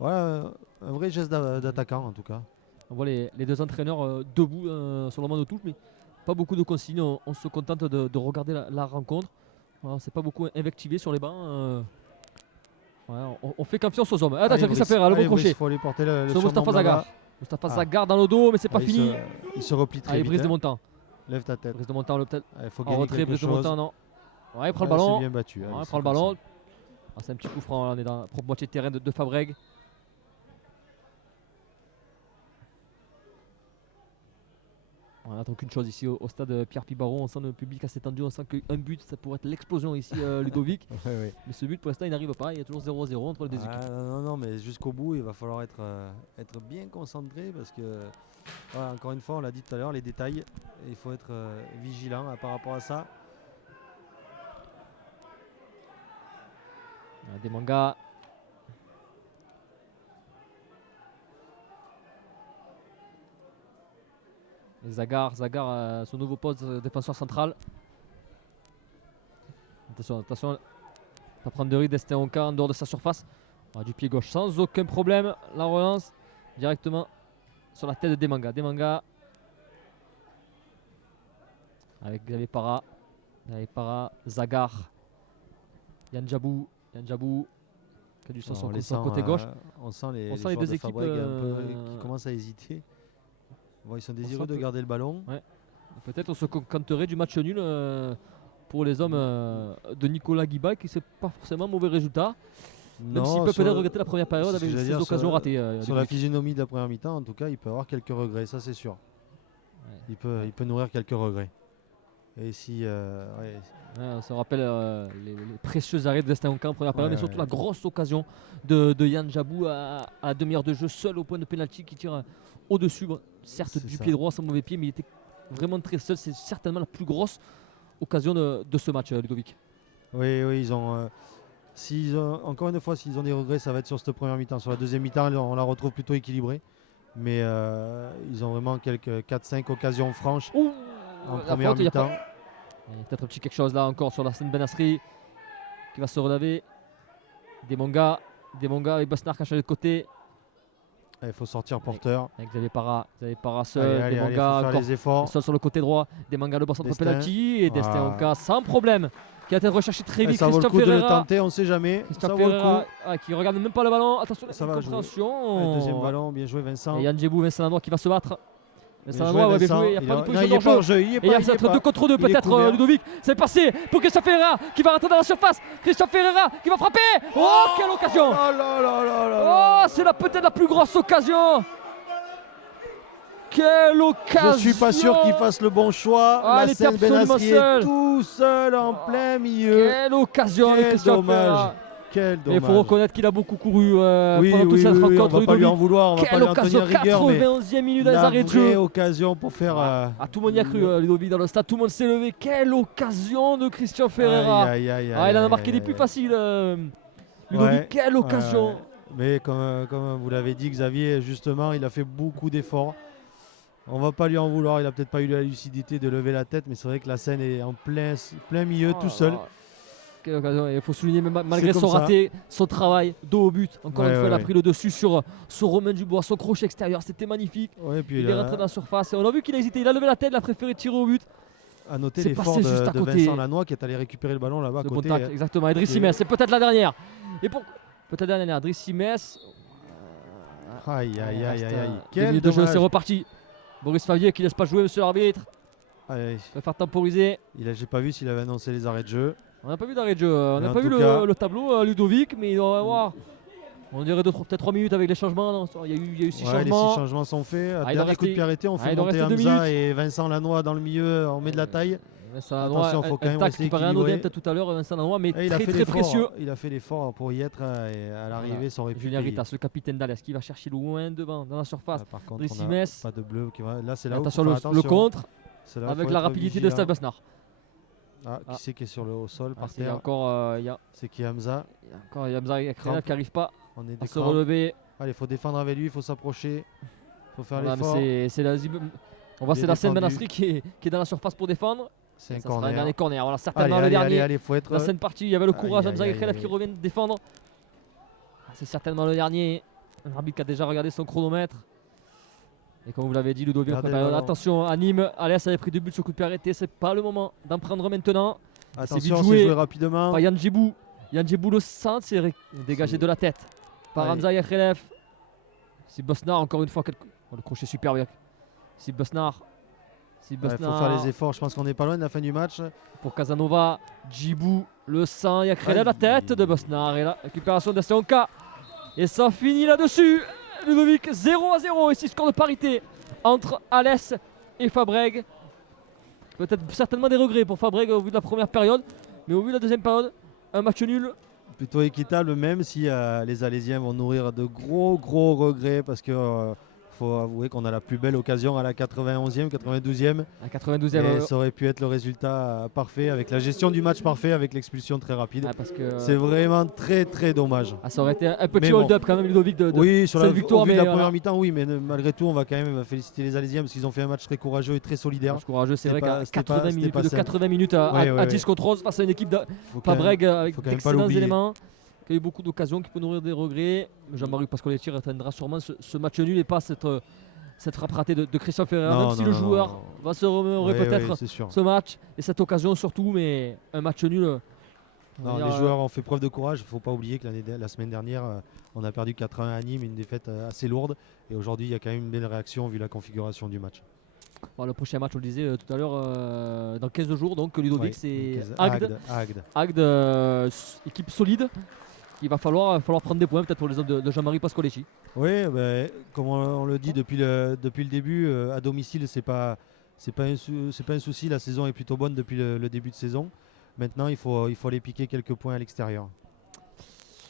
Voilà, un vrai geste d'attaquant en tout cas. On voit les deux entraîneurs debout sur le banc de touche, mais pas beaucoup de consignes. On se contente de regarder la rencontre. Voilà, c'est pas beaucoup invectivé sur les bancs. Voilà, on fait confiance aux hommes. Attention, Christian Ferreira, le bon crochet. Il faut aller porter le Sur surnom Mostafa là-bas. Zagar. Mustafa Zagar dans le dos, mais c'est pas Ah, fini. Il se replie très Allez, vite. brise de hein. montant. Lève ta tête. Brise de montant, peut-être. Il faut En gagner retrait, quelque brise de chose. montant, non. Ouais, il prend le Ouais, ballon. C'est bien battu. Ouais, Allez, il c'est prend le comme ballon. ça. Ah, c'est un petit coup franc, là, on est dans la propre moitié de terrain de Fabreg. On n'attend qu'une chose ici au stade Pierre Pibaron. On sent le public assez tendu. On sent qu'un but, ça pourrait être l'explosion ici, Ludovic. Ouais. Mais ce but, pour l'instant, il n'arrive pas. Il y a toujours 0-0 entre les deux équipes. Non, mais jusqu'au bout, il va falloir être bien concentré parce que, voilà, encore une fois, on l'a dit tout à l'heure, les détails, il faut être vigilant par rapport à ça. Des mangas. Et Zagar, son nouveau poste de défenseur central. Attention, ça prend de risque d'Estin Onka en dehors de sa surface. Du pied gauche sans aucun problème. La relance directement sur la tête de Demanga. Avec Xavier Para, Zagar, Yann Djabou qui a du sens sur le côté gauche. On sent les les joueurs deux de équipes, Fabreg un peu qui commencent à hésiter. Bon, ils sont désireux de garder le ballon. Ouais. Peut-être on se contenterait du match nul pour les hommes de Nicolas Guiba, qui c'est pas forcément un mauvais résultat. Même s'il peut peut-être regretter la première période avec ses occasions ratées. Sur la physionomie de la première mi-temps, en tout cas, il peut avoir quelques regrets, ça c'est sûr. Ouais. Il peut nourrir quelques regrets. Et si, on se rappelle les précieux arrêts de Destin Onka en première période, mais surtout la grosse occasion de Yann Djabou à la demi-heure de jeu, seul au point de pénalty qui tire au-dessus. Certes, du pied droit, sans mauvais pied, mais il était vraiment très seul. C'est certainement la plus grosse occasion de ce match, Ludovic. Oui, ils ont. Encore une fois, s'ils ont des regrets, ça va être sur cette première mi-temps. Sur la deuxième mi-temps, on la retrouve plutôt équilibrée. Mais ils ont vraiment quelques 4-5 occasions franches en première mi-temps. Il y a peut-être un petit quelque chose là encore sur Lassane Benasri qui va se relever. Des mangas avec Bosnar qui a changé de côté. Il faut sortir porteur. Avec Xavier Para seul. Allez, Des mangas faire les efforts. Seul sur le côté droit. Des mangas de centre penalty et Destin Onka sans problème. Qui a été recherché très vite. Ça vaut le coup de le tenter, on ne sait jamais. Christian Ferreira qui regarde même pas le ballon. Attention, ça va compréhension. Deuxième ballon, bien joué Vincent. Et Yann Djebou, Vincent Lanois qui va se battre. Vincent Lanois, bien joué. Il n'y a pas de position de jeu. Et il y a peut-être 2 contre 2 peut-être, Ludovic. C'est passé pour Christian Ferreira qui va rentrer dans la surface. Christian Ferreira qui va frapper. Oh, quelle occasion! Oh, c'est peut-être la plus grosse occasion. Quelle occasion! Je suis pas sûr qu'il fasse le bon choix. Lassane Benasri est tout seul en plein milieu. Quelle occasion avec Christian Ferreira. Quel dommage. Il faut reconnaître qu'il a beaucoup couru pendant toute cette rencontre. On va pas lui en vouloir. Quelle occasion, 91e minute dans les arrêts de jeu. Vraie occasion pour faire. Tout le monde y a cru, Ludovic, dans le stade. Tout le monde s'est levé. Quelle occasion de Christian Ferreira. Il en a marqué des plus faciles. Ludovic, quelle occasion. Mais comme vous l'avez dit, Xavier, justement, il a fait beaucoup d'efforts. On va pas lui en vouloir. Il a peut-être pas eu la lucidité de lever la tête, mais c'est vrai que la scène est en plein milieu, tout seul. Quelle occasion. Il faut souligner, malgré son raté, son travail, dos au but. Encore une fois, il a pris le dessus sur Romain Dubois, son crochet extérieur. C'était magnifique. Puis il est rentré dans la surface. Et on a vu qu'il a hésité. Il a levé la tête, il a préféré tirer au but. À noter l'effort de Vincent Lanois qui est allé récupérer le ballon là-bas à côté. Contact, exactement. Idriss Simès, c'est peut-être la dernière. Peut-être la dernière. Idriss Simès. Aïe. Quel de jeu, c'est reparti. Boris Favier qui laisse pas jouer, monsieur l'arbitre. Il va faire temporiser. J'ai pas vu s'il avait annoncé les arrêts de jeu. On n'a pas vu d'arrêt de jeu. On n'a pas vu le tableau, Ludovic, mais il doit y avoir. On dirait peut-être 3 minutes avec les changements. Il y a eu 6 changements. Les 6 changements sont faits. Dernier coup de pied arrêté, on fait monter Hamza et Vincent Lanois dans le milieu. On met de la taille. Attention, il faut quand même rester équilibré. Peut-être tout à l'heure, Vincent Lanois, mais très précieux. Il a fait l'effort pour y être et à l'arrivée, ça aurait pu. Julien Ritas, le capitaine d'Alès, qui va chercher loin devant dans la surface. Par contre, on n'a pas de bleu. Là, c'est là où attention le contre avec la rapidité de Stade Bosnar. Qui c'est qui est sur le sol par terre? C'est qui Hamza? Il y a encore Hamza qui n'arrive pas à se relever. Il faut défendre avec lui, il faut s'approcher. Il faut faire l'effort. On voit c'est Lassane Benasri qui est dans la surface pour défendre. C'est un corner. Dernier corner. Voilà, certainement le dernier. Allez, faut être. La scène partie, il y avait le courage Hamza Ekhrelef qui revient défendre. C'est certainement le dernier. Un arbitre qui a déjà regardé son chronomètre. Et comme vous l'avez dit, Ludovic, attention à Nîmes. Alès avait pris 2 buts sur coup de pied arrêté. C'est pas le moment d'en prendre maintenant. Attention, c'est joué rapidement. Par Yann Djebou. Yann Djebou le centre, c'est dégagé de la tête par Hamza Ekhrelef. C'est Bosnar encore une fois Le crochet super bien. C'est Besnard. Il faut faire les efforts. Je pense qu'on n'est pas loin de la fin du match. Pour Casanova, Djibou, le sang, il y a Kreda la tête de Besnard et la récupération d'Estonka. Et ça finit là-dessus. Ludovic 0-0 ici score de parité entre Alès et Fabrègues. Peut-être certainement des regrets pour Fabrègues au vu de la première période, mais au vu de la deuxième période, un match nul. Plutôt équitable, même si les Alésiens vont nourrir de gros regrets parce que faut avouer qu'on a la plus belle occasion à la 91e, 92e. À 92e. Et ça aurait pu être le résultat parfait avec la gestion du match parfait avec l'expulsion très rapide. Parce que c'est vraiment très dommage. Ça aurait été un petit hold-up quand même, Ludovic, de oui, sur cette victoire. Au vu de la première mi-temps, oui, mais malgré tout, on va quand même féliciter les Alésiens parce qu'ils ont fait un match très courageux et très solidaire. Match courageux, c'est vrai qu'à 80 minutes, plus de 80 minutes à 10 contre 11 face à une équipe de Fabrègues avec d'excellents éléments. Il y a eu beaucoup d'occasions qui peuvent nourrir des regrets. Jean-Marie Pascoletti atteindra sûrement ce match nul et pas cette frappe ratée de Christian Ferrer, même si le joueur va se remémorer peut-être ce match et cette occasion surtout, mais un match nul. Les joueurs ont fait preuve de courage. Il ne faut pas oublier que la semaine dernière, on a perdu 4-1 à Nîmes, une défaite assez lourde. Et aujourd'hui, il y a quand même une belle réaction vu la configuration du match. Bon, le prochain match, on le disait tout à l'heure, dans 15 jours, donc Ludovic, c'est Agde. Équipe solide. Il va falloir prendre des points peut-être pour les hommes de Jean-Marie Pascoletti. Oui, comme on le dit depuis le début, à domicile, c'est pas un souci. La saison est plutôt bonne depuis le début de saison. Maintenant, il faut aller piquer quelques points à l'extérieur.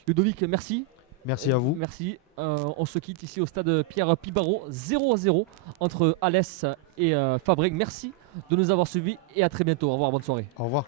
Ludovic, merci. Merci à vous. Merci. On se quitte ici au stade Pierre Pibaro, 0-0 entre Alès et Fabrègues. Merci de nous avoir suivis et à très bientôt. Au revoir, bonne soirée. Au revoir.